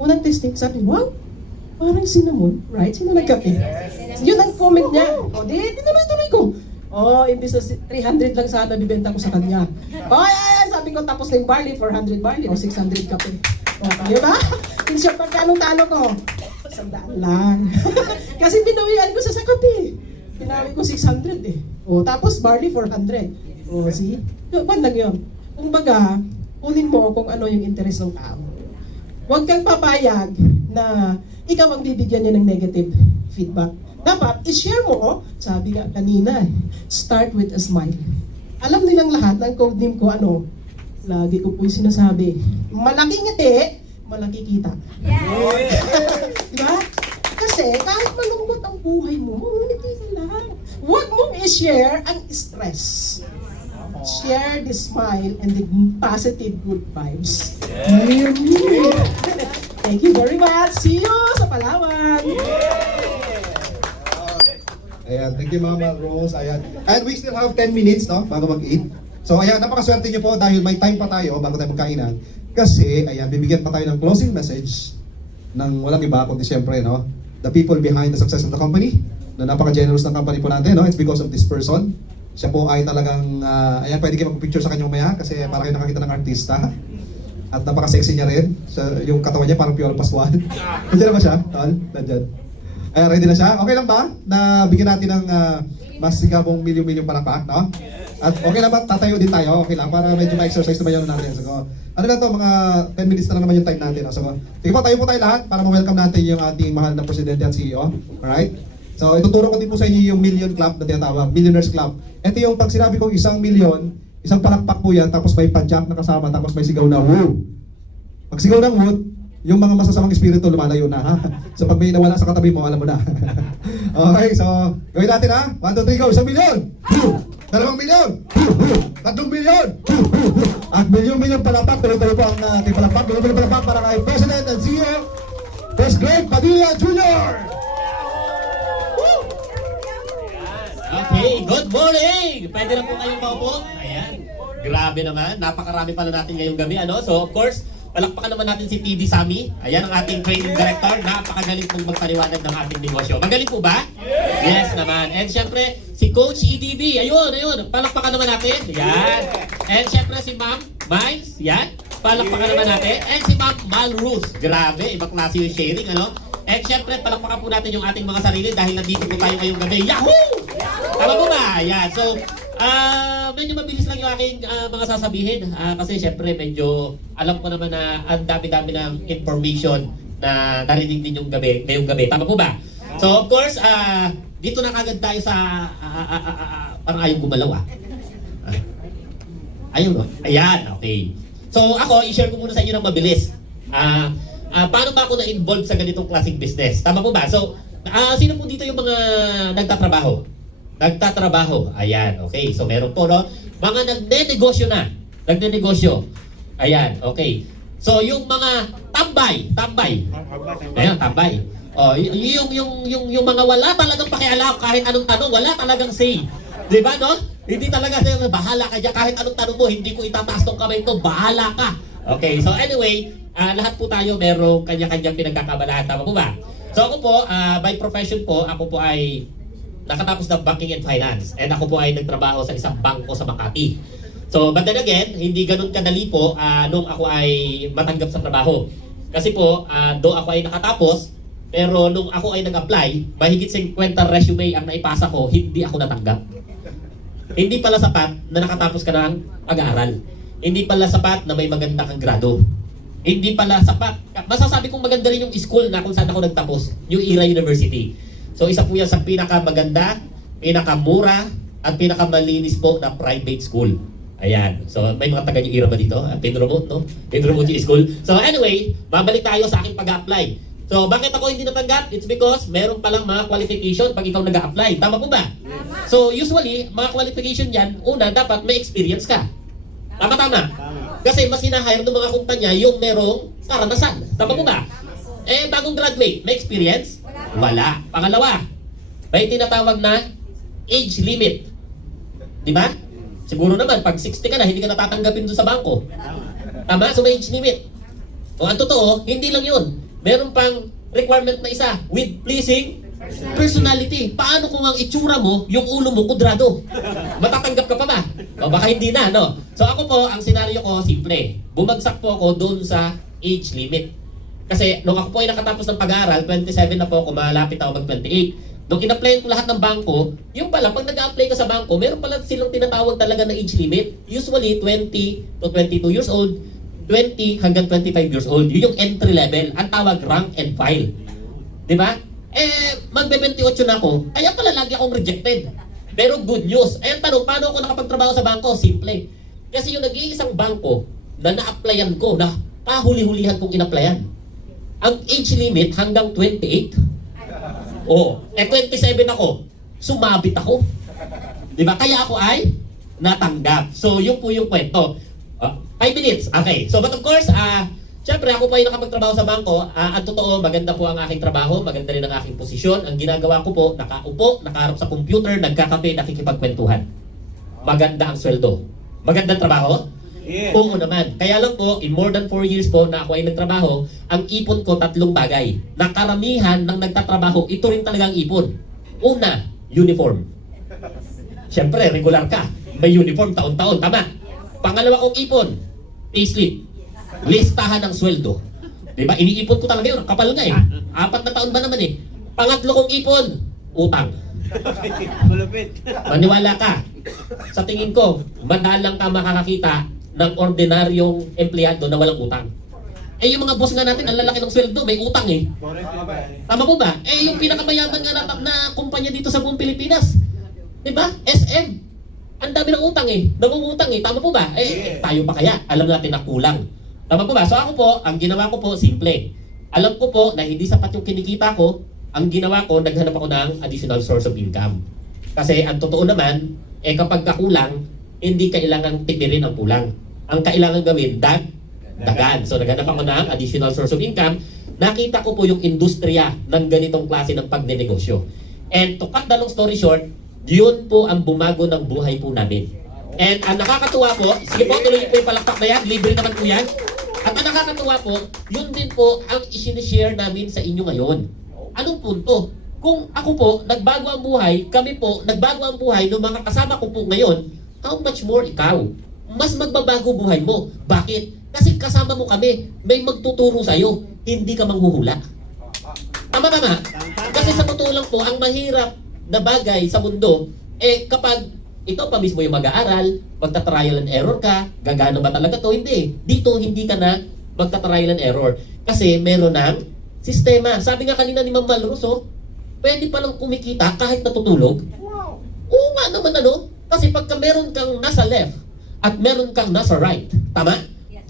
Unang testing, sabi, wow, parang cinnamon, right? Sino nagkape? Yun ang comment niya. O, di, tinuloy-tuloy ko. Oh, imbis na 300 lang sana bibenta ko sa kanya. Oh, ay, sabi ko, tapos na yung barley, 400 barley, o 600 kape. O, di ba? Hindi siya pagkanong-talo ko. 100 lang. Kasi pinawian ko sa kape. Pinawi ko 600 eh. O, tapos barley 400. O, see? Pan lang yun. Kung baga, kunin mo kung ano yung interest ng tao. Huwag kang papayag na ikaw ang bibigyan niya ng negative feedback. Dapat, i-share mo, sabi nga kanina, start with a smile. Alam nilang lahat ng code name ko, ano, lagi ko po yung sinasabi, malaking ngiti, malaki kita. Diba? Kasi kahit malungkot ang buhay mo, ngumiti ka lang. Huwag mong i-share ang stress. Share the smile and the positive good vibes. Thank you very much. See you sa Palawan. Ayan, thank you Mama Rose. Ayan. And we still have 10 minutes, no? Bago mag-eat. So ayan, napakaswerte niyo po dahil may time pa tayo bago tayo magkainan. Kasi, ayan, bibigyan pa tayo ng closing message ng walang iba, kundi siyempre, no? The people behind the success of the company. Na napaka-generous ng company po natin, no? It's because of this person. Siya po ay talagang, ayan, pwede kayo mag-picture sa kanya mamaya kasi para kayo nakakita ng artista. At napaka-sexy niya rin. Yung katawan niya parang Piolo Pascual. Nandiyan na ba siya? Tal? Nandiyan. Ayan, ready na siya? Okay lang ba? Na bigyan natin ng mas sigabong milyon-milyon palakpak, no? At okay lang ba? Tatayo din tayo. Okay lang, para medyo ma-exercise naman yun natin. So, ano na to, mga 10 minutes na lang naman yung time natin. No? So, sige po, tayo po tayo lahat para ma-welcome natin yung ating mahal na presidente at CEO. Alright? So, ituturo ko din po sa inyo yung Million Club na tinatawag, Millionaires Club. Ito yung pag sinabi kong 1 milyon, isang palakpak po yan, tapos may padjak na kasama, tapos may sigaw na woo. Pag sigaw ng woo, yung mga masasamang espiritu lumalayo na ha. So pag may nawala sa katabi mo, alam mo na. Okay, so gawin natin ha. 1, 2, 3, go. 1 milyon! 2 milyon! 3 milyon! At milyon-milyon palakpak. Tuloy-tuloy po ang ating palakpak. Milyon-milyon palakpak para kay President and CEO First Greg Padilla Jr. Okay, good morning! Pwede na po kayong maupo. Ayan. Grabe naman. Napakarami pala natin ngayong gabi. Ano? So, of course, palakpakan naman natin si TD Sami. Ayan ang ating training director. Napakagaling pong magpaliwanag ng ating negosyo. Magaling po ba? Yes naman. And syempre, si Coach EDB. Ayun, ayun. Palakpakan naman natin. Yan. And syempre si Ma'am Miles. Yan. Palakpakan naman natin. And si Ma'am Malrus. Grabe, ibang klase yung sharing, ano? And syempre, palakpakan po natin yung ating mga sarili dahil nandito po tayo ngayong gabi. Yahoo! Tama po ba? Yan. So, medyo mabilis lang yung aking mga sasabihin. Kasi syempre, medyo alam ko naman na ang dami-dami ng information na narinig din yung gabi, ngayong gabi. Tama po ba? So, of course, dito na kagad tayo sa parang ayaw gumalaw ayaw, no? Ayan, okay. So, ako, i-share ko muna sa inyo ng mabilis. Paano ba ako na-involved sa ganitong klaseng business? Tama po ba? So, sino po dito yung mga nagtatrabaho? Nagtatrabaho. Ayan, okay. So, meron po, no? Mga nagne-negosyo na. Nagne-negosyo. Ayan, okay. So, yung mga tambay. Ayan, tambay. Oh, yung mga wala talagang pakialam kahit anong tanong, wala talagang say. 'Di ba, no? Hindi talaga bahala ka diyan kahit anong tanong mo, hindi ko itataas tong kamay ko, bahala ka. Okay, so anyway, lahat po tayo merong kanya-kanyang pinagkakabalahan, tama po ba? So ako po, by profession po, ako po ay nakatapos ng banking and finance. And ako po ay nagtrabaho sa isang bangko sa Makati. So, but then again, hindi ganun kadali po nung ako ay matanggap sa trabaho. Kasi po, do ako ay nakatapos, pero nung ako ay nag-apply, mahigit 50 resume ang naipasa ko, hindi ako natanggap. Hindi pala sapat na nakatapos ka ng pag-aaral. Hindi pala sapat na may maganda kang grado. Hindi pala sapat. Masasabi kong maganda rin yung school na kung saan ako nagtapos, yung Ira University. So, isa po yan sa pinakamaganda, pinakamura, at pinakamalinis po na private school. Ayan. So, may mga taga yung Ira ba dito? Pinromote, no? Pinromote yung school. So, anyway, babalik tayo sa aking pag-apply. So, bakit ako hindi natanggap? It's because meron palang mga qualification pag ikaw nag-a-apply. Tama po ba? Tama. So, usually, mga qualification yan, una, dapat may experience ka. Tama. Kasi mas hinahire ng mga kumpanya yung merong karanasan. Tama po ba? Eh, bagong graduate, may experience? Wala. Pangalawa, may tinatawag na age limit. Di ba? Siguro naman, pag 60 ka na, hindi ka natatanggapin doon sa bangko. Tama? So may age limit. O ang totoo, hindi lang yun. Meron pang requirement na isa, with pleasing personality. Paano kung ang itsura mo, yung ulo mo, kudrado? Matatanggap ka pa ba? O baka hindi na, no? So ako po, ang senaryo ko, simple. Bumagsak po ako doon sa age limit. Kasi nung ako po ay nakatapos ng pag-aaral, 27 na po ako, malapit ako mag-28. Nung in-apply ko lahat ng bangko, yung pala, pag nag-a-apply ka sa bangko, meron pala silang tinatawag talaga na age limit. Usually, 20 to 22 years old, 20 hanggang 25 years old. Yun yung entry level. Ang tawag rank and file. Di ba? Eh, magbe-28 na ako, kaya pala lagi akong rejected. Pero good news. Eh, ang tanong, paano ako nakapagtrabaho sa bangko? Simple. Kasi yung nag-iisang bangko na na-applyan ko, na pahuli-hulihan kong in-applyan, ang age limit hanggang 28. Oh, 27 ako. Sumabit ako. 'Di ba? Kaya ako ay natanggap. So, yun po yung kwento. 5 minutes. Okay. So, but of course, syempre ako po ay nakapagtrabaho sa bangko. Ang totoo, maganda po ang aking trabaho, maganda rin ang aking posisyon. Ang ginagawa ko po, nakaupo, nakaharap sa computer, nagkakape, nakikipagkwentuhan. Maganda ang sweldo. Magandang trabaho? Yeah. Oo naman. Kaya lang po, in more than 4 years po na ako ay nagtrabaho, ang ipon ko 3 bagay. Na karamihan ng nagtatrabaho, ito rin talaga ang ipon. Una, uniform. Siyempre, regular ka. May uniform taon-taon, tama? Pangalawa kong ipon, payslip. Listahan ng sweldo. Diba? Iniipon ko talaga yun. Kapal nga eh. 4 na taon ba naman eh. Pangatlo kong ipon, utang. Malupit. Maniwala ka. Sa tingin ko, madalang ka makakakita ng ordinaryong empleyado na walang utang. Eh yung mga boss nga natin, ang lalaki ng sweldo, may utang eh. Tama po ba? Eh yung pinakamayaman nga na kumpanya dito sa buong Pilipinas, diba? SM. Ang dami ng utang eh. Nangungutang eh. Tama po ba? Tayo pa kaya? Alam natin na kulang. Tama po ba? So ako po, ang ginawa ko po, simple. Alam ko po na hindi sapat yung kinikita ko. Ang ginawa ko, naghanap ako ng additional source of income. Kasi ang totoo naman, kapag kakulang, hindi kailangan tipirin ang kulang. Ang kailangan gawin, dagan. So naghanap ako ng additional source of income. Nakita ko po yung industriya ng ganitong klase ng pagnenegosyo. And to cut the long story short, yun po ang bumago ng buhay po namin. And ang nakakatuwa po, sige po, tuloy po yung palakpak na yan, libre naman po yan. At ang nakakatuwa po, yun din po ang isinishare namin sa inyo ngayon. Anong punto? Kung ako po, nagbago ang buhay, kami po, nagbago ang buhay ng mga kasama ko po ngayon, how much more ikaw? Mas magbabago buhay mo. Bakit? Kasi kasama mo kami, may magtuturo sa'yo, hindi ka manghuhula. Tama. Kasi sa totoo lang po, ang mahirap na bagay sa mundo, kapag ito pa mismo yung mag-aaral, magta-trial and error ka, gagana ba talaga to? Hindi. Dito, hindi ka na magta-trial and error. Kasi meron ng sistema. Sabi nga kanina ni Ma'am Malruso, pwede palang kumikita kahit natutulog. Oo nga naman kasi pagka meron kang nasa left at meron kang nasa right, tama?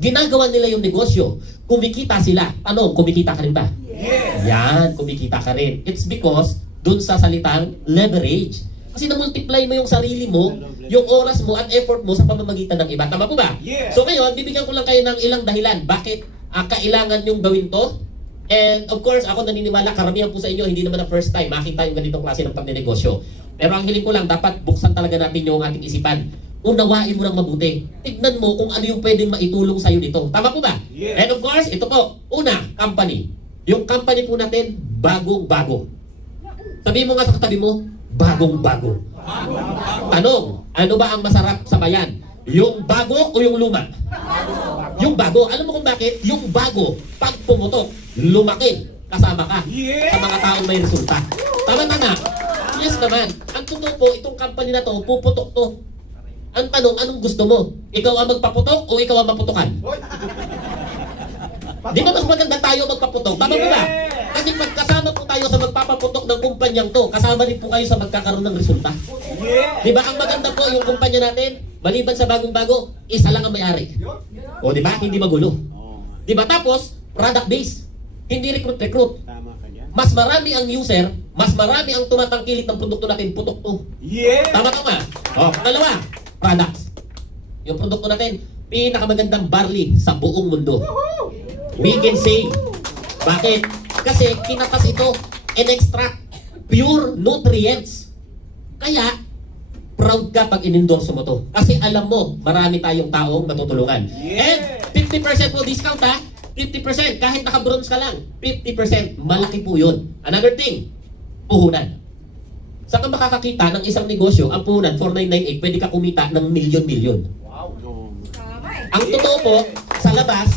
Ginagawa nila yung negosyo. Kumikita sila. Tanong, kumikita ka rin ba? Yes. Yan, kumikita ka rin. It's because dun sa salitang leverage. Kasi na-multiply mo yung sarili mo, yung oras mo at effort mo sa pamamagitan ng iba. Tama po ba? Yes. So ngayon, bibigyan ko lang kayo ng ilang dahilan. Bakit kailangan yung gawin to? And of course, ako naniniwala, karamihan po sa inyo, hindi naman na first time makita yung ganitong klase ng pagnenegosyo. Pero ang hiling ko lang, dapat buksan talaga natin yung ating isipan. Unawain mo ng mabuti. Tignan mo kung ano yung pwedeng maitulong sa'yo dito. Tama po ba? Yes. And of course, ito po. Una, company. Yung company po natin, bagong-bago. Sabihin mo nga sa katabi mo, bagong-bago. Tanong, ano ba ang masarap sa bayan? Yung bago o yung luma? Yung bago. Alam mo kung bakit? Yung bago, pag pumutok, lumaki, kasama ka sa mga taong may resulta. Tama na. Yes naman. Ang totoo po, itong company na to, puputok to. Ang tanong, anong gusto mo? Ikaw ang magpaputok o ikaw ang maputukan? Di ba mas maganda tayo magpaputok? Tama mo ba? Kasi pag kasama po tayo sa magpapaputok ng kumpanyang to, kasama rin po kayo sa magkakaroon ng resulta. Di ba? Ang maganda po yung kumpanya natin, maliban sa bagong-bago, isa lang ang may-ari. O di ba? Hindi magulo. Di ba? Tapos, product base. Hindi recruit. Tama ka dyan. Mas marami ang user, mas marami ang tumatangkilik ng produkto natin, putok to. Tama ka ba? O, pangalawa, products. Yung produkto natin, pinakamagandang barley sa buong mundo. We can say, bakit? Kasi kinatas ito and extract pure nutrients. Kaya, proud ka pag in-endorse mo to. Kasi alam mo, marami tayong taong matutulungan. And 50% mo discount ha? 50%, kahit naka-bronze ka lang, 50%, malaki po yun. Another thing, puhunan. Saan ka makakakita ng isang negosyo, ang puhunan, 4998, pwede ka kumita ng milyon-milyon. Ang totoo po, sa labas,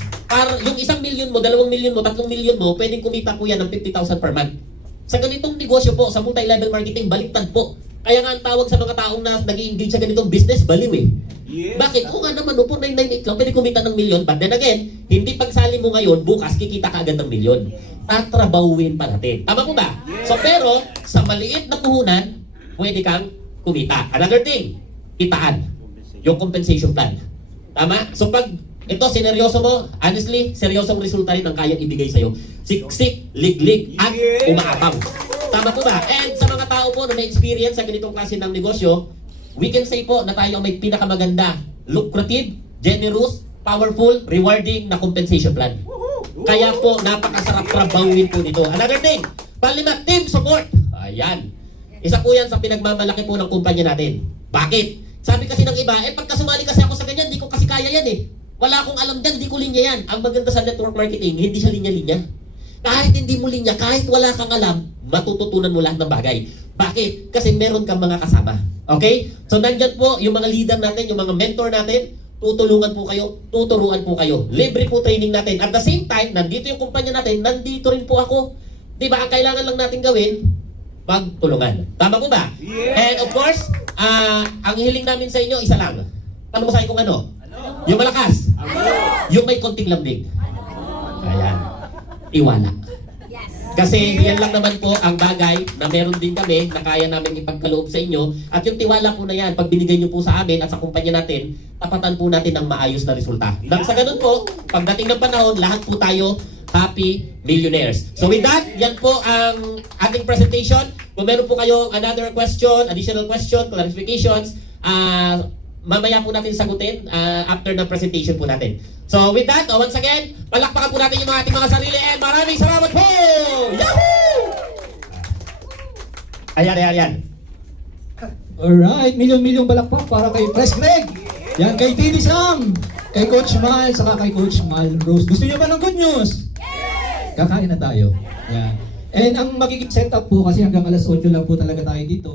yung 1 million mo, 2 million mo, 3 million mo, pwedeng kumita po yan ng 50,000 per month. Sa ganitong negosyo po, sa multi-level marketing, baliktad po. Kaya nga ang tawag sa mga taong na nag-i-engage sa ganitong business, baliw eh. Bakit? Oo nga naman, 4998 lang, pwede kumita ng milyon. But then again, hindi pagsali mo ngayon, bukas kikita ka agad ng milyon. Tatrabawin pa natin. Tama po ba? So pero, sa maliit na puhunan, pwede kang kumita. Another thing, kitaan. Yung compensation plan. Tama? So pag ito, sineryoso mo, honestly, seryosong resulta rin ang kayang ibigay sa'yo. Siksik, liglig, at umaapang. Tama po ba? And sa mga tao po na may experience sa ganitong klase ng negosyo, we can say po na tayo may pinakamaganda, lucrative, generous, powerful, rewarding na compensation plan. Kaya po, napakasarap trabawin po nito. Another thing, panlima, team support. Ayan. Isa po yan sa pinagmamalaki po ng kumpanya natin. Bakit? Sabi kasi ng iba, pagka sumali kasi ako sa ganyan, di ko kasi kaya yan eh. Wala akong alam dyan, di ko linya yan. Ang maganda sa network marketing, hindi siya linya-linya. Kahit hindi mo linya, kahit wala kang alam, matututunan mo lahat ng bagay. Bakit? Kasi meron kang mga kasama. Okay? So nandyan po yung mga leader natin, yung mga mentor natin, tutulungan po kayo, tuturuan po kayo. Libre po training natin. At the same time, nandito yung kumpanya natin, nandito rin po ako. Di ba? Ang kailangan lang natin gawin, magtulungan. Tama po ba? And of course, ang hiling namin sa inyo, isa lang. Paano mo sa kung ano? Yung malakas. Yung may konting lambing. Ayan. Iwala. Kasi yan lang naman po ang bagay na meron din kami na kaya namin ipagkaloob sa inyo. At yung tiwala po na yan, pag binigay nyo po sa amin at sa kumpanya natin, tapatan po natin ng maayos na resulta. Nang sa ganun po, pagdating ng panahon, lahat po tayo happy millionaires. So with that, yan po ang ating presentation. Kung meron po kayong another question, additional question, clarifications, mamaya po natin sagutin after ng presentation po natin. So with that, once again, palakpakan po natin yung mga ating mga sarili and maraming salamat po! Yahoo! Ayan. Alright, milyon-milyong balakpak para kay Press Greg. Yan kay TV Sam, kay Coach Mal, saka kay Coach Mal Rose. Gusto niyo ba ng good news? Kakain na tayo. Yan. And ang magiging setup po kasi hanggang alas 8 lang po talaga tayo dito.